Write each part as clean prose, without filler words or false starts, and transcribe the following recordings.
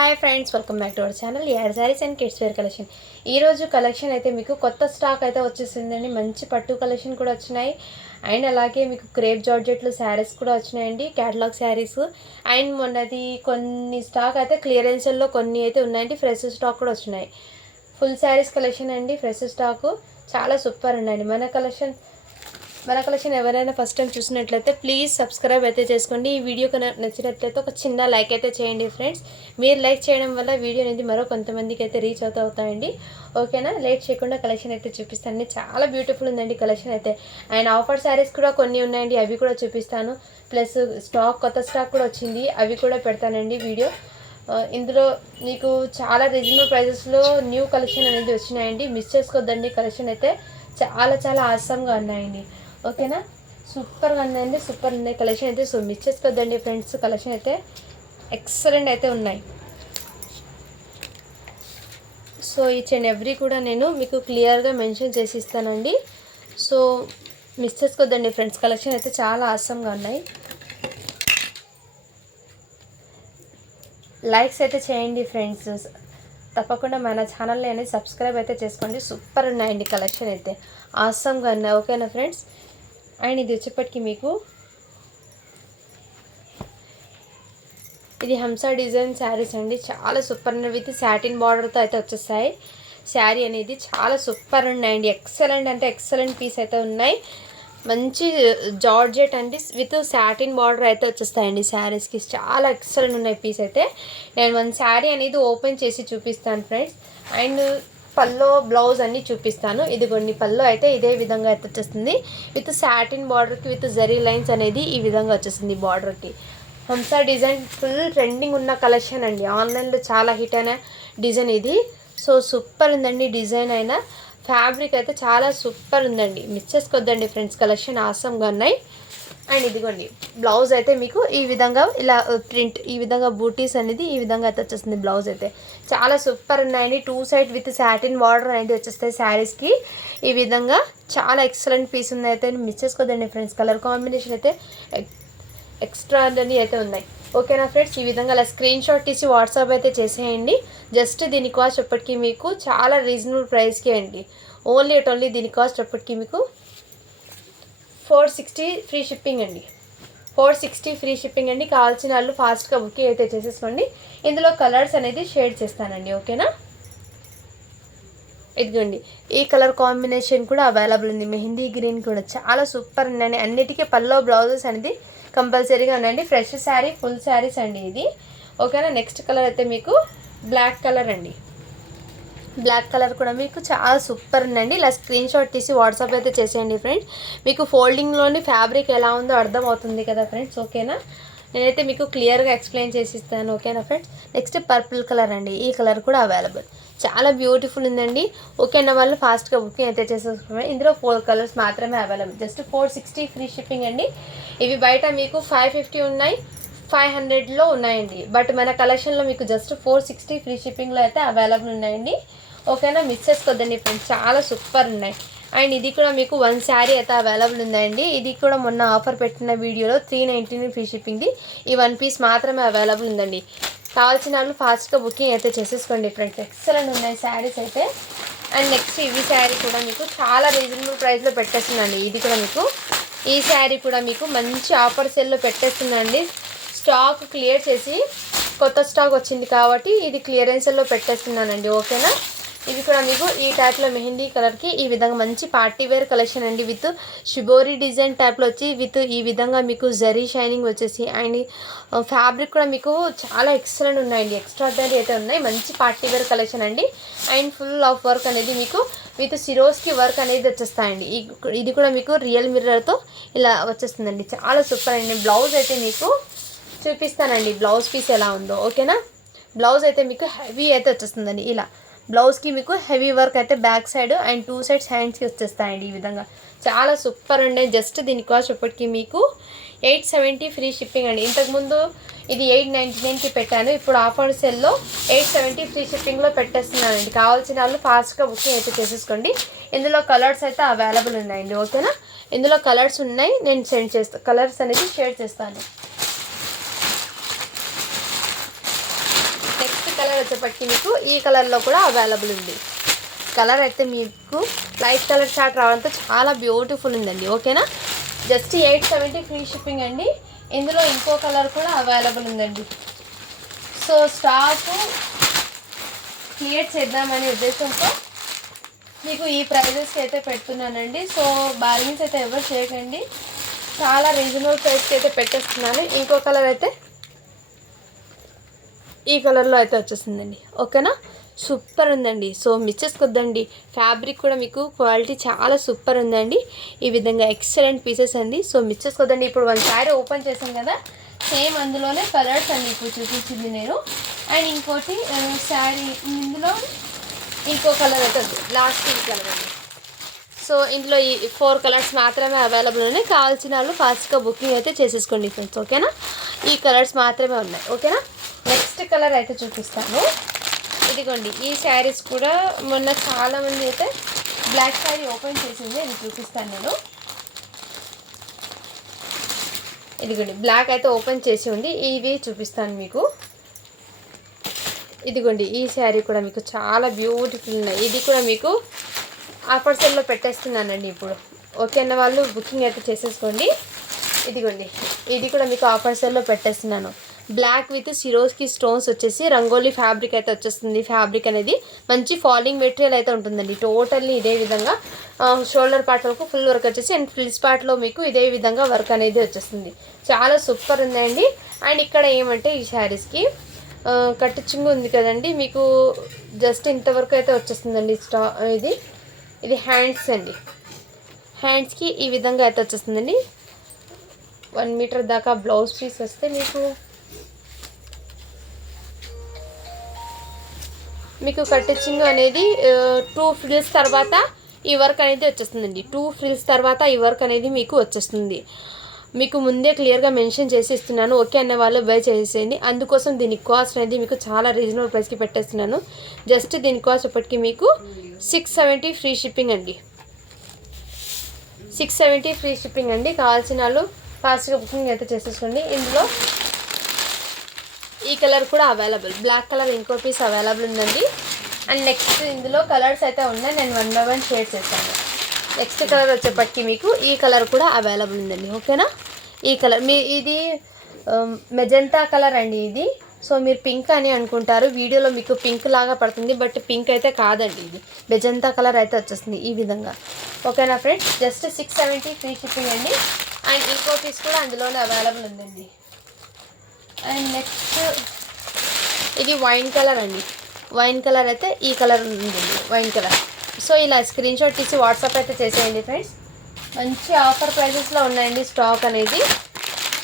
Hi friends, welcome back to our channel add sarees and kids wear collection. ఈరోజు collection అయితే మీకు కొత్త stock అయితే వచ్చేసిందండి. మంచి పట్టు కలెక్షన్ కూడా వచ్చినాయి. అండ్ అలాగే మీకు క్రేప్ జార్జెట్లు శారీస్ కూడా వచ్చినాయండి, క్యాటలాగ్ శారీస్. అండ్ మొన్నది కొన్ని స్టాక్ అయితే క్లియరెన్స్లో కొన్ని అయితే ఉన్నాయండి. ఫ్రెష్ స్టాక్ కూడా వచ్చినాయి. ఫుల్ శారీస్ కలెక్షన్ అండి, ఫ్రెష్ స్టాకు చాలా సూపర్ ఉందండి. మన కలెక్షన్ ఎవరైనా ఫస్ట్ టైం చూసినట్లయితే ప్లీజ్ సబ్స్క్రైబ్ అయితే చేసుకోండి. ఈ వీడియో నచ్చినట్లయితే ఒక చిన్న లైక్ అయితే చేయండి ఫ్రెండ్స్. మీరు లైక్ చేయడం వల్ల వీడియో అనేది మరో కొంతమందికి అయితే రీచ్ అవుతాయండి. ఓకేనా, లేట్ చేయకుండా కలెక్షన్ అయితే చూపిస్తాను. చాలా బ్యూటిఫుల్ ఉందండి కలెక్షన్ అయితే. అండ్ ఆఫర్ శారీస్ కూడా కొన్ని ఉన్నాయండి, అవి కూడా చూపిస్తాను. ప్లస్ కొత్త స్టాక్ కూడా వచ్చింది, అవి కూడా పెడతానండి వీడియో. ఇందులో మీకు చాలా రీజనబుల్ ప్రైజెస్లో న్యూ కలెక్షన్ అనేది వచ్చినాయండి. మిస్ చేసుకోవద్దండి, కలెక్షన్ అయితే చాలా ఆసమ్గా ఉన్నాయండి. ఓకేనా, సూపర్గా ఉందండి, సూపర్ ఉంది కలెక్షన్ అయితే. సో మిస్ చేసుకోవద్దండి ఫ్రెండ్స్, కలెక్షన్ అయితే ఎక్సలెంట్ అయితే ఉన్నాయి. సో ఈచ్ అండ్ ఎవ్రీ కూడా నేను మీకు క్లియర్గా మెన్షన్ చేసి ఇస్తానండి. సో మిస్ చేసుకోవద్దండి ఫ్రెండ్స్, కలెక్షన్ అయితే చాలా ఆసమ్గా ఉన్నాయి. లైక్స్ అయితే చేయండి ఫ్రెండ్స్, తప్పకుండా మన ఛానల్ని అనేది సబ్స్క్రైబ్ అయితే చేసుకోండి. సూపర్ ఉన్నాయండి కలెక్షన్ అయితే, ఆసమ్గా ఉన్నాయి. ఓకేనా ఫ్రెండ్స్. అండ్ ఇది వచ్చేప్పటికి మీకు ఇది హంసా డిజైన్ శారీస్ అండి, చాలా సూపర్ ఉన్నాయి. విత్ సాటిన్ బార్డర్తో అయితే వచ్చేస్తాయి. శారీ అనేది చాలా సూపర్ ఉన్నాయండి, ఎక్సలెంట్ అంటే ఎక్సలెంట్ పీస్ అయితే ఉన్నాయి. మంచి జార్జెట్ అండి విత్ సాటిన్ బార్డర్ అయితే వచ్చేస్తాయండి శారీస్కి. చాలా ఎక్సలెంట్ ఉన్నాయి పీస్ అయితే. నేను మన శారీ అనేది ఓపెన్ చేసి చూపిస్తాను ఫ్రెండ్స్. అండ్ పల్లో బ్లౌజ్ అన్నీ చూపిస్తాను. ఇదిగోండి పల్లో అయితే ఇదే విధంగా అయితే వచ్చేస్తుంది, విత్ సాటిన్ బార్డర్కి విత్ జరీ లైన్స్ అనేది ఈ విధంగా వచ్చేస్తుంది బార్డర్కి. హంసా డిజైన్ ఫుల్ ట్రెండింగ్ ఉన్న కలెక్షన్ అండి, ఆన్లైన్లో చాలా హిట్ అయిన డిజైన్ ఇది. సో సూపర్ ఉందండి డిజైన్ అయినా, ఫ్యాబ్రిక్ అయితే చాలా సూపర్ ఉందండి. మిస్ చేసుకోవద్దండి ఫ్రెండ్స్, కలెక్షన్ ఆసమ్గా ఉన్నాయి. అండ్ ఇదిగోండి బ్లౌజ్ అయితే మీకు ఈ విధంగా ఇలా ప్రింట్, ఈ విధంగా బూటీస్ అనేది ఈ విధంగా అయితే వచ్చేస్తుంది. బ్లౌజ్ అయితే చాలా సూపర్ ఉన్నాయండి. 2 సైడ్ విత్ సాటిన్ బార్డర్ అనేది వచ్చేస్తాయి శారీస్కి. ఈ విధంగా చాలా ఎక్సలెంట్ పీస్ ఉన్నాయి అయితే, మిస్ చేసుకోదండి ఫ్రెండ్స్. కలర్ కాంబినేషన్ అయితే ఎక్స్ట్రాడనరీ అయితే ఉన్నాయి. ఓకేనా ఫ్రెండ్స్. ఈ విధంగా అలా స్క్రీన్ షాట్ తీసి వాట్సాప్ అయితే చేసేయండి. జస్ట్ దీని కాస్ట్ ఎప్పటికీ మీకు చాలా రీజనబుల్ ప్రైస్కే అండి. ఓన్లీ దీని కాస్ట్ ఎప్పటికీ మీకు 460 ఫ్రీ షిప్పింగ్ అండి. 460 ఫ్రీ షిప్పింగ్ అండి. కావాల్సిన వాళ్ళు ఫాస్ట్గా బుకింగ్ అయితే చేసేసుకోండి. ఇందులో కలర్స్ అనేది షేడ్ చేస్తానండి. ఓకేనా, ఇదిగోండి ఈ కలర్ కాంబినేషన్ కూడా అవైలబుల్ ఉంది. మెహందీ గ్రీన్ కూడా చాలా సూపర్ ఉందండి. అన్నిటికీ పల్లో బ్లౌజెస్ అనేది కంపల్సరీగా ఉన్నాయండి. ఫ్రెష్ శారీ, ఫుల్ శారీస్ అండి ఇది. ఓకేనా, నెక్స్ట్ కలర్ అయితే మీకు బ్లాక్ కలర్ అండి. బ్లాక్ కలర్ కూడా మీకు చాలా సూపర్ ఉందండి. ఇలా స్క్రీన్ షాట్ తీసి వాట్సాప్ అయితే చేసేయండి ఫ్రెండ్స్. మీకు ఫోల్డింగ్లోని ఫ్యాబ్రిక్ ఎలా ఉందో అర్థమవుతుంది కదా ఫ్రెండ్స్. ఓకేనా, నేనైతే మీకు క్లియర్గా ఎక్స్ప్లెయిన్ చేసి ఇస్తాను. ఓకేనా ఫ్రెండ్స్. నెక్స్ట్ పర్పుల్ కలర్ అండి, ఈ కలర్ కూడా అవైలబుల్, చాలా బ్యూటిఫుల్ ఉందండి. ఓకేనా, వాళ్ళు ఫాస్ట్గా బుకింగ్ అయితే చేసేసుకున్నాను. ఇందులో 4 కలర్స్ మాత్రమే అవైలబుల్. జస్ట్ 460 ఫ్రీ షిప్పింగ్ అండి. ఇవి బయట మీకు 550 ఉన్నాయి, 500లో ఉన్నాయండి. బట్ మన కలెక్షన్లో మీకు జస్ట్ 460 ఫ్రీ షిప్పింగ్లో అయితే అవైలబుల్ ఉన్నాయండి. ఓకేనా, మిస్ చేసుకోవద్దండి ఫ్రెండ్స్, చాలా సూపర్ ఉన్నాయి. అండ్ ఇది కూడా మీకు 1 శారీ అయితే అవైలబుల్ ఉందండి. ఇది కూడా మొన్న ఆఫర్ పెట్టిన వీడియోలో 319 ఫ్రీ షిప్పింగ్ది. ఈ 1 పీస్ మాత్రమే అవైలబుల్ ఉందండి. కావాల్సిన వాళ్ళు ఫాస్ట్గా బుకింగ్ అయితే చేసేసుకోండి ఫ్రెండ్స్. ఎక్సలెంట్ ఉన్నాయి శారీస్ అయితే. అండ్ నెక్స్ట్ ఇవి శారీ కూడా మీకు చాలా రీజనబుల్ ప్రైస్లో పెట్టేస్తుందండి. ఇది కూడా మీకు, ఈ శారీ కూడా మీకు మంచి ఆఫర్ సేల్లో పెట్టేస్తుందండి. స్టాక్ క్లియర్ చేసి కొత్త స్టాక్ వచ్చింది కాబట్టి ఇది క్లియరెన్స్లో పెట్టేస్తున్నానండి. ఓకేనా, ఇది కూడా మీకు ఈ టైప్లో మెహందీ కలర్కి ఈ విధంగా మంచి పార్టీ వేర్ కలెక్షన్ అండి. విత్ షిబోరి డిజైన్ టైప్లో వచ్చి విత్ ఈ విధంగా మీకు జరీ షైనింగ్ వచ్చేసి, అండ్ ఫ్యాబ్రిక్ కూడా మీకు చాలా ఎక్సలెంట్ ఉన్నాయండి, ఎక్స్ట్రాడనరీ అయితే ఉన్నాయి. మంచి పార్టీ వేర్ కలెక్షన్ అండి. అండ్ ఫుల్ ఆఫ్ వర్క్ అనేది మీకు విత్ సిరోస్కి వర్క్ అనేది వచ్చేస్తాయండి. ఇది కూడా మీకు రియల్ మిర్రర్తో ఇలా వచ్చేస్తుందండి, చాలా సూపర్ అండి. బ్లౌజ్ అయితే మీకు చూపిస్తానండి, బ్లౌజ్ పీస్ ఎలా ఉందో. ఓకేనా, బ్లౌజ్ అయితే మీకు హెవీ అయితే వచ్చేస్తుందండి. ఇలా బ్లౌజ్కి మీకు హెవీ వర్క్ అయితే బ్యాక్ సైడ్ అండ్ 2 సైడ్స్ హ్యాండ్స్కి వచ్చేస్తాయండి. ఈ విధంగా చాలా సూపర్ ఉండే. జస్ట్ దీని కాస్ట్ ఇప్పటికీ మీకు 870 ఫ్రీ షిప్పింగ్ అండి. ఇంతకుముందు ఇది 899కి పెట్టాను, ఇప్పుడు ఆఫర్ సెల్లో 870 ఫ్రీ షిప్పింగ్లో పెట్టేస్తున్నానండి. కావాల్సిన వాళ్ళు ఫాస్ట్గా బుకింగ్ అయితే చేసేసుకోండి. ఇందులో కలర్స్ అయితే అవైలబుల్ ఉన్నాయండి. ఓకేనా, ఇందులో కలర్స్ ఉన్నాయి, నేను సెండ్ చేస్తాను, కలర్స్ అనేది షేర్ చేస్తాను. నెక్స్ట్ కలర్ వచ్చేపట్టి మీకు ఈ కలర్లో కూడా అవైలబుల్ ఉంది. కలర్ అయితే మీకు లైట్ కలర్ షార్ట్ రావడంతో చాలా బ్యూటిఫుల్ ఉందండి. ఓకేనా, జస్ట్ 870 ఫ్రీ షిప్పింగ్ అండి. ఇందులో ఇంకో కలర్ కూడా అవైలబుల్ ఉందండి. సో స్టాకు క్లియర్ చేద్దామనే ఉద్దేశంతో మీకు ఈ ప్రైజెస్కి అయితే పెడుతున్నానండి. సో బార్గెన్స్ అయితే ఎవరు చేయకండి, చాలా రీజనబుల్ ప్రైస్కి అయితే పెట్టేస్తున్నాను. ఇంకో కలర్ అయితే ఈ కలర్లో అయితే వచ్చేసిందండి. ఓకేనా, సూపర్ ఉందండి. So miss చేసుకోద్దండి. ఫ్యాబ్రిక్ కూడా మీకు క్వాలిటీ చాలా సూపర్ ఉందండి. ఈ విధంగా ఎక్సలెంట్ పీసెస్ అండి. సో మిస్ చేసుకోద్దండి. ఇప్పుడు వన్ శారీ ఓపెన్ చేసాం కదా, సేమ్ అందులోనే కలర్స్ అండి ఇప్పుడు చూపించింది నేను. అండ్ ఇంకోటి శారీ ఇందులో ఇంకో కలర్ అయితే లాస్ట్ ఈ కలర్ అండి. సో ఇందులో ఈ 4 కలర్స్ మాత్రమే అవైలబుల్ ఉన్నాయి. కావాల్సిన వాళ్ళు ఫాస్ట్గా బుకింగ్ అయితే చేసేసుకోండి ఫ్రెండ్స్. ఓకేనా, ఈ కలర్స్ మాత్రమే ఉన్నాయి. ఓకేనా, నెక్స్ట్ కలర్ అయితే చూపిస్తాను. ఇదిగోండి, ఈ శారీస్ కూడా మొన్న చాలామంది అయితే బ్లాక్ శారీ ఓపెన్ చేసింది, అది చూపిస్తాను నేను. ఇదిగోండి, బ్లాక్ అయితే ఓపెన్ చేసి ఉంది, ఇవి చూపిస్తాను మీకు. ఇదిగోండి, ఈ శారీ కూడా మీకు చాలా బ్యూటిఫుల్ ఉన్నాయి. ఇది కూడా మీకు ఆఫర్ సెల్లో పెట్టేస్తున్నానండి ఇప్పుడు. ఓకే అన్న వాళ్ళు బుకింగ్ అయితే చేసేసుకోండి. ఇదిగోండి, ఇది కూడా మీకు ఆఫర్ సెల్లో పెట్టేస్తున్నాను. బ్లాక్ విత్ సిరోస్కి స్టోన్స్ వచ్చేసి రంగోలీ ఫ్యాబ్రిక్ అయితే వచ్చేస్తుంది. ఫ్యాబ్రిక్ అనేది మంచి ఫాలింగ్ మెటీరియల్ అయితే ఉంటుందండి. టోటల్లీ ఇదే విధంగా షోల్డర్ పార్ట్ వరకు ఫుల్ వర్క్ వచ్చేసి అండ్ ఫ్రిల్స్ పార్ట్లో మీకు ఇదే విధంగా వర్క్ అనేది వచ్చేస్తుంది. చాలా సూపర్ ఉందండి. అండ్ ఇక్కడ ఏమంటే ఈ శారీస్కి కట్టించింగ్ ఉంది కదండి, మీకు జస్ట్ ఇంతవరకు అయితే వచ్చేస్తుందండి. ఇది హ్యాండ్స్ అండి. హ్యాండ్స్కి ఈ విధంగా అయితే వచ్చేస్తుందండి. 1 మీటర్ దాకా బ్లౌజ్ పీస్ వస్తే మీకు కట్టించింగ్ అనేది 2 ఫ్రిల్స్ తర్వాత ఈ వర్క్ అనేది వచ్చేస్తుందండి. 2 ఫ్రిల్స్ తర్వాత ఈ వర్క్ అనేది మీకు వచ్చేస్తుంది. మీకు ముందే క్లియర్గా మెన్షన్ చేసి ఇస్తున్నాను. ఓకే అనే వాళ్ళు బై చేసేయండి. అందుకోసం దీని కాస్ట్ అనేది మీకు చాలా రీజనబుల్ ప్రైస్కి పెట్టేస్తున్నాను. జస్ట్ దీని కాస్ట్ ఇప్పటికి మీకు 670 ఫ్రీ షిప్పింగ్ అండి. 670 ఫ్రీ షిప్పింగ్ అండి. కావాల్సిన వాళ్ళు ఫాస్ట్గా బుకింగ్ అయితే చేసేసుకోండి. ఇందులో ఈ కలర్ కూడా అవైలబుల్, బ్లాక్ కలర్ ఇంకో పీస్ అవైలబుల్ ఉందండి. అండ్ నెక్స్ట్ ఇందులో కలర్స్ అయితే ఉన్నాయి, నేను 1 by 1 షేర్ చేస్తాను. నెక్స్ట్ కలర్ వచ్చేప్పటికి మీకు ఈ కలర్ కూడా అవైలబుల్ ఉందండి. ఓకేనా, ఈ కలర్ ఇది మెజెంటా కలర్ అండి ఇది. సో మీరు పింక్ అని అనుకుంటారు, వీడియోలో మీకు పింక్ లాగా పడుతుంది, బట్ పింక్ అయితే కాదండి, ఇది మెజెంటా కలర్ అయితే వచ్చేస్తుంది ఈ విధంగా. ఓకేనా ఫ్రెండ్స్, జస్ట్ 670 ఫ్రీ షిప్పింగ్ అండి. అండ్ ఇంకో పీస్ కూడా అందులోనే అవైలబుల్ ఉందండి. అండ్ నెక్స్ట్ ఇది వైన్ కలర్ అండి. వైన్ కలర్ అయితే ఈ కలర్ ఉందండి, వైన్ కలర్. సో ఇలా స్క్రీన్ షాట్ తీసి వాట్సాప్ అయితే చేసేయండి ఫ్రెండ్స్. మంచి ఆఫర్ ప్రైజెస్లో ఉన్నాయండి స్టాక్ అనేది.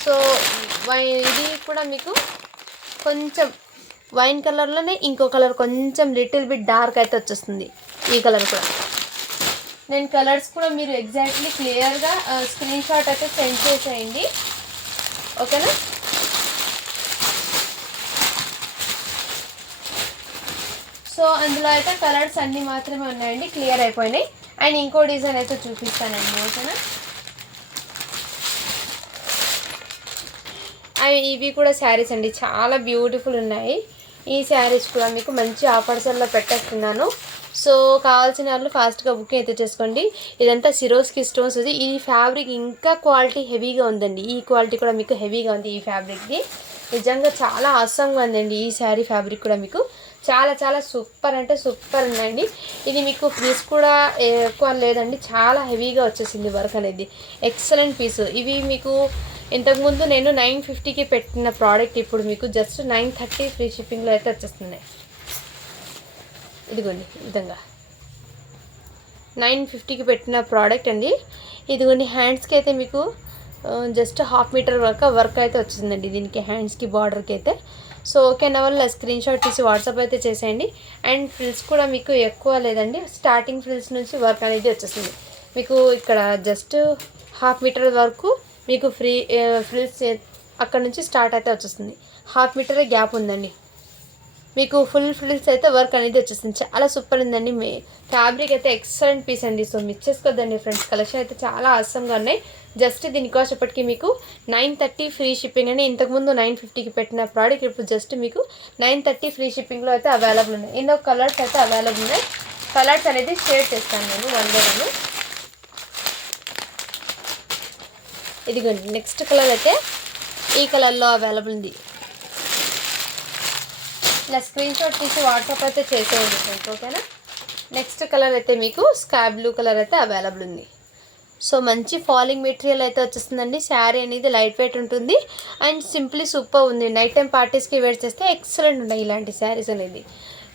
సో ఇది కూడా మీకు కొంచెం వైన్ కలర్లోనే ఇంకో కలర్ కొంచెం లిటిల్ బిట్ డార్క్ అయితే వచ్చేస్తుంది ఈ కలర్ కూడా. నేను కలర్స్ కూడా మీరు ఎగ్జాక్ట్లీ క్లియర్గా స్క్రీన్ షాట్ అయితే సెండ్ చేసేయండి. ఓకేనా, సో అందులో అయితే కలర్స్ అన్నీ మాత్రమే ఉన్నాయండి, క్లియర్ అయిపోయినాయి. అండ్ ఇంకో డిజైన్ అయితే చూపిస్తానండి. ఓకేనా, అవి ఇవి కూడా శారీస్ అండి, చాలా బ్యూటిఫుల్ ఉన్నాయి. ఈ శారీస్ కూడా మీకు మంచి ఆఫర్స్లో పెట్టేస్తున్నాను. సో కావాల్సిన వాళ్ళు ఫాస్ట్గా బుకింగ్ అయితే చేసుకోండి. ఇదంతా సిరోస్కి స్టోన్స్ ఉంది. ఈ ఫ్యాబ్రిక్ ఇంకా క్వాలిటీ హెవీగా ఉందండి. ఈ క్వాలిటీ కూడా మీకు హెవీగా ఉంది. ఈ ఫ్యాబ్రిక్ది నిజంగా చాలా ఆసంగా ఉందండి. ఈ శారీ ఫ్యాబ్రిక్ కూడా మీకు చాలా చాలా సూపర్ అంటే సూపర్ ఉందండి. ఇది మీకు ఫ్రిల్స్ కూడా ఎక్కువ లేదండి, చాలా హెవీగా వచ్చేసింది వర్క్ అనేది. Excellent piece. ఇవి మీకు ఇంతకుముందు నేను 950కి పెట్టిన ప్రోడక్ట్ ఇప్పుడు మీకు జస్ట్ 930 ఫ్రీ షిప్పింగ్లో అయితే వచ్చేస్తున్నాయి. ఇదిగోండి ఈ విధంగా 950కి పెట్టిన ప్రోడక్ట్ అండి. ఇదిగోండి హ్యాండ్స్కి అయితే మీకు జస్ట్ 1/2 మీటర్ వరకు వర్క్ అయితే వచ్చిందండి దీనికి, హ్యాండ్స్కి బార్డర్కి అయితే. సో ఓకే అన్న వాళ్ళు స్క్రీన్ షాట్ తీసి వాట్సాప్ అయితే చేసేయండి. అండ్ ఫ్రిల్స్ కూడా మీకు ఎక్కువ లేదండి, స్టార్టింగ్ ఫ్రిల్స్ నుంచి వర్క్ అనేది వచ్చేస్తుంది. మీకు ఇక్కడ జస్ట్ 1/2 మీటర్ వరకు మీకు ఫ్రిల్స్ అక్కడ నుంచి స్టార్ట్ అయితే వచ్చేస్తుంది. 1/2 మీటరే గ్యాప్ ఉందండి. మీకు ఫుల్ ఫ్రిల్స్ అయితే వర్క్ అనేది వచ్చేస్తుంది. చాలా సూపర్ ఉందండి. ఫ్యాబ్రిక్ అయితే ఎక్సలెంట్ పీస్ అండి. సో మిస్ చేసుకోద్దండి ఫ్రెండ్స్. కలెక్షన్ అయితే చాలా ఆసంగా ఉన్నాయి. జస్ట్ దీనికోసం ఇప్పటికి మీకు 930 ఫ్రీ షిప్పింగ్ అండి. ఇంతకుముందు 950కి పెట్టిన ప్రోడక్ట్ ఇప్పుడు జస్ట్ మీకు 930 ఫ్రీ షిప్పింగ్లో అయితే అవైలబుల్ ఉన్నాయి. ఎన్నో కలర్స్ అయితే అవైలబుల్ ఉన్నాయి. కలర్స్ అనేది షేర్ చేస్తాను నేను వన్ బై వన్. ఇదిగోండి నెక్స్ట్ కలర్ అయితే ఈ కలర్లో అవైలబుల్ ఉంది. ఇలా స్క్రీన్ షాట్ తీసి వాట్సాప్ అయితే చేసేయండి ఫ్రెండ్స్, ఓకేనా. నెక్స్ట్ కలర్ అయితే మీకు స్కై బ్లూ కలర్ అయితే అవైలబుల్ ఉంది. సో మంచి ఫాలింగ్ మెటీరియల్ అయితే వచ్చేస్తుందండి. శారీ అనేది లైట్ వెయిట్ ఉంటుంది అండ్ సింప్లీ సూపర్ ఉంది. నైట్ టైం పార్టీస్కి వేర్ చేస్తే ఎక్సలెంట్ ఉన్నాయి ఇలాంటి శారీస్ అనేది.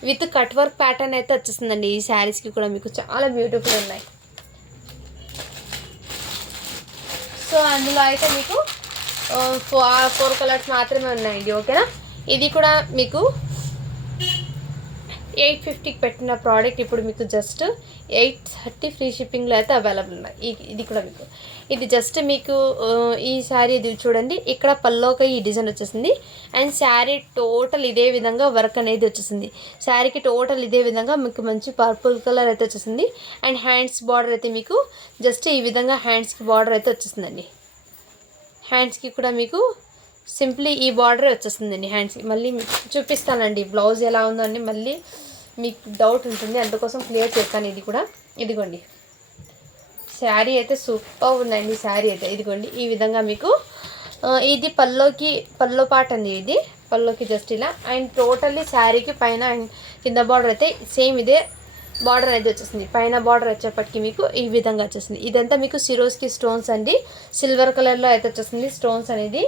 విత్ కట్ వర్క్ ప్యాటర్న్ అయితే వచ్చేస్తుందండి. ఈ శారీస్కి కూడా మీకు చాలా బ్యూటిఫుల్ ఉన్నాయి. సో అందులో అయితే మీకు 4 కలర్స్ మాత్రమే ఉన్నాయండి, ఓకేనా. ఇది కూడా మీకు 850కి పెట్టిన ప్రోడక్ట్ ఇప్పుడు మీకు జస్ట్ 830 ఫ్రీ షిప్పింగ్లో అయితే అవైలబుల్ ఉన్నాయి. ఇది కూడా మీకు ఇది జస్ట్ మీకు ఈ శారీ ఇది చూడండి, ఇక్కడ పల్లోకి ఈ డిజైన్ వచ్చేసింది అండ్ శారీ టోటల్ ఇదే విధంగా వర్క్ అనేది వచ్చేసింది. శారీకి టోటల్ ఇదే విధంగా మీకు మంచి పర్పుల్ కలర్ అయితే వచ్చేసింది అండ్ హ్యాండ్స్ బార్డర్ అయితే మీకు జస్ట్ ఈ విధంగా హ్యాండ్స్కి బార్డర్ అయితే వచ్చేసిందండి. హ్యాండ్స్కి కూడా మీకు సింప్లీ ఈ బార్డర్ వచ్చేస్తుందండి హ్యాండ్స్కి. మళ్ళీ చూపిస్తానండి బ్లౌజ్ ఎలా ఉందండి, మళ్ళీ మీకు డౌట్ ఉంటుంది, అందుకోసం క్లియర్ చేస్తాను. ఇది కూడా ఇదిగోండి శారీ అయితే సూపర్ ఉందండి. శారీ అయితే ఇదిగోండి ఈ విధంగా మీకు ఇది పల్లో పార్ట్ అండి. ఇది పల్లోకి జస్ట్ ఇలా అండ్ టోటల్లీ శారీకి పైన అండ్ కింద బార్డర్ అయితే సేమ్ ఇదే బార్డర్ అనేది వచ్చేసింది. పైన బార్డర్ వచ్చేప్పటికి మీకు ఈ విధంగా వచ్చేసింది. ఇదంతా మీకు సిరోస్కి స్టోన్స్ అండి, సిల్వర్ కలర్లో అయితే వచ్చేసింది స్టోన్స్ అనేది.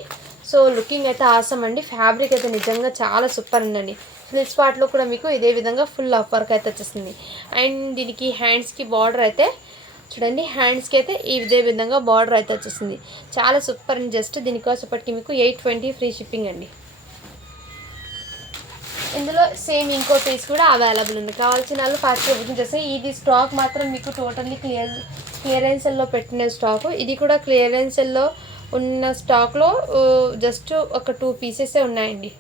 సో లుకింగ్ అయితే ఆసమ్ అండి. ఫ్యాబ్రిక్ అయితే నిజంగా చాలా సూపర్ ఉందండి. ఫ్లిప్ స్పాట్లో కూడా మీకు ఇదే విధంగా ఫుల్ ఆఫ్ వర్క్ అయితే వచ్చేసింది అండ్ దీనికి హ్యాండ్స్కి బార్డర్ అయితే చూడండి, హ్యాండ్స్కి అయితే ఇదే విధంగా బార్డర్ అయితే వచ్చేసింది. చాలా సూపర్ అండి. జస్ట్ దీనికోసం ఇప్పటికి మీకు 820 ఫ్రీ షిప్పింగ్ అండి. ఇందులో సేమ్ ఇంకో పీస్ కూడా అవైలబుల్ ఉంది. కావాల్సిన వాళ్ళు ఫాస్ట్గా బుకింగ్ చేస్తే ఇది స్టాక్ మాత్రం మీకు టోటల్లీ క్లియరెన్స్లో పెట్టిన స్టాక్. ఇది కూడా క్లియరెన్స్లో ఉన్న స్టాక్లో జస్ట్ ఒక 2 పీసెసే ఉన్నాయండి.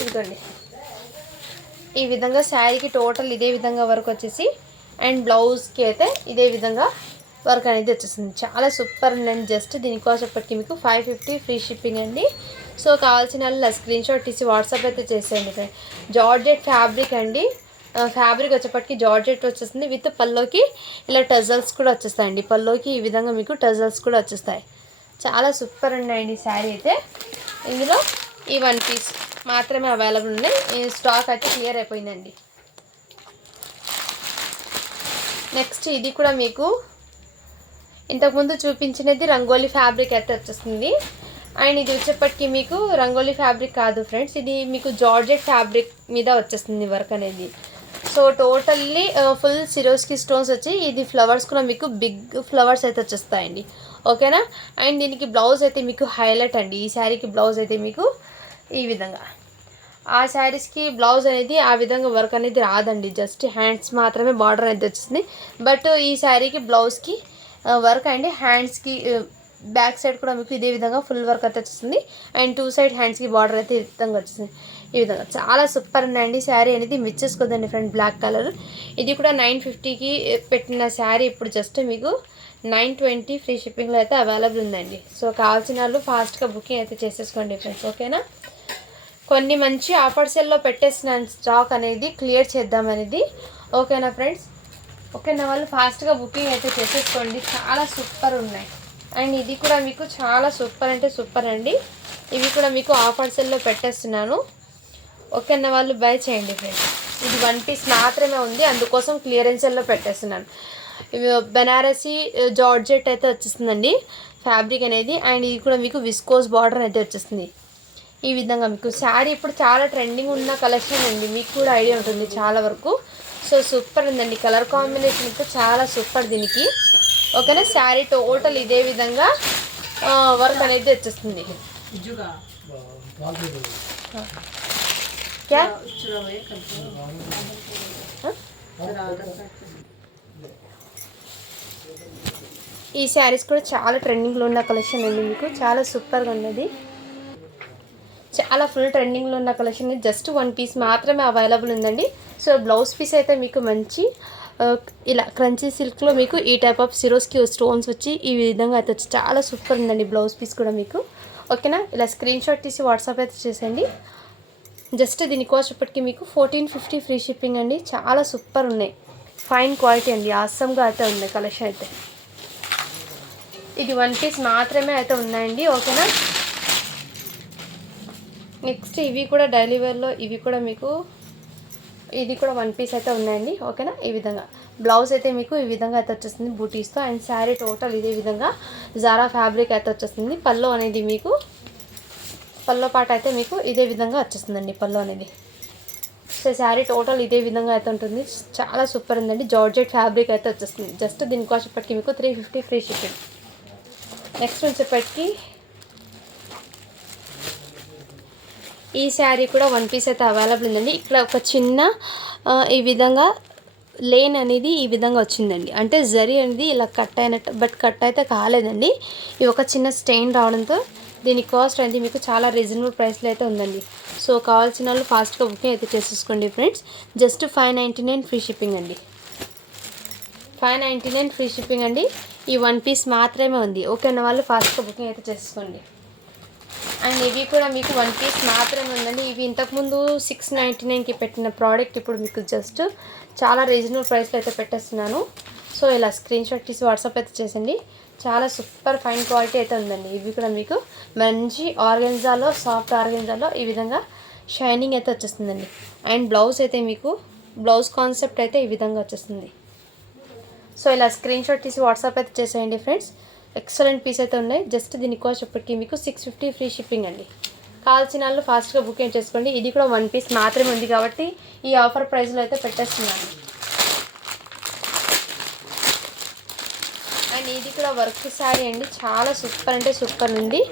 ఇదిగోండి ఈ విధంగా శారీకి టోటల్ ఇదే విధంగా వర్క్ వచ్చేసి అండ్ బ్లౌజ్కి అయితే ఇదే విధంగా వర్క్ అనేది వచ్చేసింది. చాలా సూపర్ ఉందండి. జస్ట్ దీనికోసం ఇప్పటికి మీకు 550 ఫ్రీ షిప్పింగ్ అండి. సో కావాల్సిన వాళ్ళు స్క్రీన్ షాట్ తీసి వాట్సాప్ అయితే చేసేయండి. జార్జెట్ ఫ్యాబ్రిక్ అండి. ఫ్యాబ్రిక్ వచ్చేప్పటికి జార్జెట్ వచ్చేస్తుంది విత్ పల్లోకి ఇలా టజల్స్ కూడా వచ్చేస్తాయండి. పల్లోకి ఈ విధంగా మీకు టజల్స్ కూడా వచ్చేస్తాయి. చాలా సూపర్ ఉన్నాయండి శారీ అయితే. ఇందులో ఈ 1 పీస్ మాత్రమే అవైలబుల్ ఉన్నాయి. ఈ స్టాక్ అయితే క్లియర్ అయిపోయిందండి. నెక్స్ట్ ఇది కూడా మీకు ఇంతకుముందు చూపించినది రంగోలీ ఫ్యాబ్రిక్ అయితే వచ్చేస్తుంది అండ్ ఇది వచ్చేప్పటికి మీకు రంగోలీ ఫ్యాబ్రిక్ కాదు ఫ్రెండ్స్, ఇది మీకు జార్జెట్ ఫ్యాబ్రిక్ మీద వచ్చేస్తుంది వర్క్ అనేది. So totally full Swarovski stones వచ్చి ఇది ఫ్లవర్స్ కూడా మీకు బిగ్ ఫ్లవర్స్ అయితే వచ్చేస్తాయండి, ఓకేనా. అండ్ దీనికి బ్లౌజ్ అయితే మీకు హైలైట్ అండి. ఈ శారీకి బ్లౌజ్ అయితే మీకు ఈ విధంగా, ఆ శారీస్కి బ్లౌజ్ అనేది ఆ విధంగా వర్క్ అనేది రాదండి, జస్ట్ హ్యాండ్స్ మాత్రమే బార్డర్ అనేది వచ్చింది. బట్ ఈ శారీకి బ్లౌజ్కి వర్క్ అండి, హ్యాండ్స్కి బ్యాక్ సైడ్ కూడా మీకు ఇదే విధంగా ఫుల్ వర్క్ అయితే వచ్చేస్తుంది అండ్ 2 సైడ్ హ్యాండ్స్కి బార్డర్ అయితే ఈ విధంగా వచ్చేసింది. ఈ విధంగా చాలా సూపర్ ఉన్నాయండి. శారీ అనేది మిస్ చేసుకోదండి ఫ్రెండ్, బ్లాక్ కలర్. ఇది కూడా 950కి పెట్టిన శారీ ఇప్పుడు జస్ట్ మీకు 920 ఫ్రీ షిప్పింగ్లో అయితే అవైలబుల్ ఉందండి. సో కావాల్సిన వాళ్ళు ఫాస్ట్గా బుకింగ్ అయితే చేసేసుకోండి ఫ్రెండ్స్, ఓకేనా. కొన్ని మంచి ఆఫర్స్లో పెట్టేసిన స్టాక్ అనేది క్లియర్ చేద్దామనేది, ఓకేనా ఫ్రెండ్స్. ఓకేనా, వాళ్ళు ఫాస్ట్గా బుకింగ్ అయితే చేసేసుకోండి. చాలా సూపర్ ఉన్నాయి అండ్ ఇది కూడా మీకు చాలా సూపర్ అంటే సూపర్ అండి. ఇవి కూడా మీకు ఆఫర్స్లో పెట్టేస్తున్నాను, ఓకేనా. వాళ్ళు బై చేయండి ఫ్రెండ్స్. ఇది 1 పీస్ మాత్రమే ఉంది, అందుకోసం క్లియరెన్స్లో పెట్టేస్తున్నాను. ఇవి బెనారసీ జార్జెట్ అయితే వచ్చేస్తుందండి ఫ్యాబ్రిక్ అనేది అండ్ ఇది కూడా మీకు విస్కోస్ బార్డర్ అయితే వచ్చేస్తుంది. ఈ విధంగా మీకు శారీ ఇప్పుడు చాలా ట్రెండింగ్ ఉన్న కలెక్షన్ అండి, మీకు కూడా ఐడియా ఉంటుంది చాలా వరకు. సో సూపర్ ఉందండి, కలర్ కాంబినేషన్ అయితే చాలా సూపర్ దీనికి, ఓకేనా. శారీ టోటల్ ఇదే విధంగా వర్క్ అనేది వచ్చేస్తుంది. क्या ఈ శారీస్ కూడా చాలా ట్రెండింగ్లో ఉన్న కలెక్షన్ అండి, మీకు చాలా సూపర్గా ఉన్నది, చాలా ఫుల్ ట్రెండింగ్లో ఉన్న కలెక్షన్. జస్ట్ 1 పీస్ మాత్రమే అవైలబుల్ ఉందండి. సో బ్లౌజ్ పీస్ అయితే మీకు మంచి ఇలా క్రంచీ సిల్క్లో మీకు ఈ టైప్ ఆఫ్ సిరోస్కి స్టోన్స్ వచ్చి ఈ విధంగా అయితే వచ్చి చాలా సూపర్ ఉందండి బ్లౌజ్ పీస్ కూడా మీకు. ఓకేనా, ఇలా స్క్రీన్ షాట్ తీసి వాట్సాప్ అయితే చేసేయండి. జస్ట్ దీని కాస్ట్ ఇప్పటికి మీకు 1450 ఫ్రీ షిప్పింగ్ అండి. చాలా సూపర్ ఉన్నాయి, ఫైన్ క్వాలిటీ అండి, ఆసమ్గా అయితే ఉంది కలెక్షన్ అయితే. ఇది 1 పీస్ మాత్రమే అయితే ఉన్నాయండి. ఓకేనా, నెక్స్ట్ ఇవి కూడా డైలీ వేర్లో ఇవి కూడా మీకు ఇది కూడా 1 పీస్ అయితే ఉన్నాయండి. ఓకేనా, ఈ విధంగా బ్లౌజ్ అయితే మీకు ఈ విధంగా అయితే వచ్చేస్తుంది బూటీస్తో. అండ్ శారీ టోటల్ ఇదే విధంగా జారా ఫ్యాబ్రిక్ అయితే వచ్చేస్తుంది. పల్లో అనేది మీకు పల్లో పాట అయితే మీకు ఇదే విధంగా వచ్చేస్తుందండి పల్లో అనేది. సో శారీ టోటల్ ఇదే విధంగా అయితే ఉంటుంది, చాలా సూపర్ ఉందండి. జార్జెట్ ఫ్యాబ్రిక్ అయితే వచ్చేస్తుంది. జస్ట్ దీని కాస్ట్ ఇప్పటికి మీకు 350 ఫ్రీ షిప్పింగ్. నెక్స్ట్ వచ్చేప్పటికి ఈ శారీ కూడా 1 పీస్ అయితే అవైలబుల్ ఉందండి. ఇక్కడ ఒక చిన్న ఈ విధంగా లేన్ అనేది ఈ విధంగా వచ్చిందండి, అంటే జరీ అనేది ఇలా కట్ అయినట్టు, బట్ కట్ అయితే కాలేదండి. ఇది ఒక చిన్న స్టెయిన్ రావడంతో దీని కాస్ట్ అనేది మీకు చాలా రీజనబుల్ ప్రైస్లో అయితే ఉందండి. సో కావాల్సిన వాళ్ళు ఫాస్ట్గా బుకింగ్ అయితే చేసేసుకోండి ఫ్రెండ్స్. జస్ట్ 599 ఫ్రీ షిప్పింగ్ అండి. 599 ఫ్రీ షిప్పింగ్ అండి. ఈ 1 పీస్ మాత్రమే ఉంది. ఓకేనా, వాళ్ళు ఫాస్ట్గా బుకింగ్ అయితే చేసేసుకోండి. అండ్ ఇవి కూడా మీకు 1 పీస్ మాత్రమే ఉందండి. ఇవి ఇంతకుముందు 699కి పెట్టిన ప్రోడక్ట్ ఇప్పుడు మీకు జస్ట్ చాలా రీజనబుల్ ప్రైస్లో అయితే పెట్టేస్తున్నాను. సో ఇలా స్క్రీన్ షాట్ తీసి వాట్సాప్ అయితే చేసండి. చాలా సూపర్ ఫైన్ క్వాలిటీ అయితే ఉందండి. ఇవి కూడా మీకు మంచి ఆర్గెన్జాలో, సాఫ్ట్ ఆర్గెన్జాలో ఈ విధంగా షైనింగ్ అయితే వచ్చేస్తుందండి. అండ్ బ్లౌజ్ అయితే మీకు బ్లౌజ్ కాన్సెప్ట్ అయితే ఈ విధంగా వచ్చేస్తుంది. సో ఇలా స్క్రీన్ షాట్ తీసి వాట్సాప్ అయితే చేసేయండి ఫ్రెండ్స్. ఎక్సలెంట్ పీస్ అయితే ఉన్నాయి. జస్ట్ దీని కాస్ట్ ఇప్పటికి మీకు 650 ఫ్రీ షిప్పింగ్ అండి. కావాల్సిన వాళ్ళు ఫాస్ట్గా బుకింగ్ చేసుకోండి. ఇది కూడా 1 పీస్ మాత్రమే ఉంది కాబట్టి ఈ ఆఫర్ ప్రైస్లో అయితే పెట్టేస్తున్నాను. అండ్ ఇది కూడా వర్క్ శారీ అండి, చాలా సూపర్ అంటే సూపర్ ఉంది.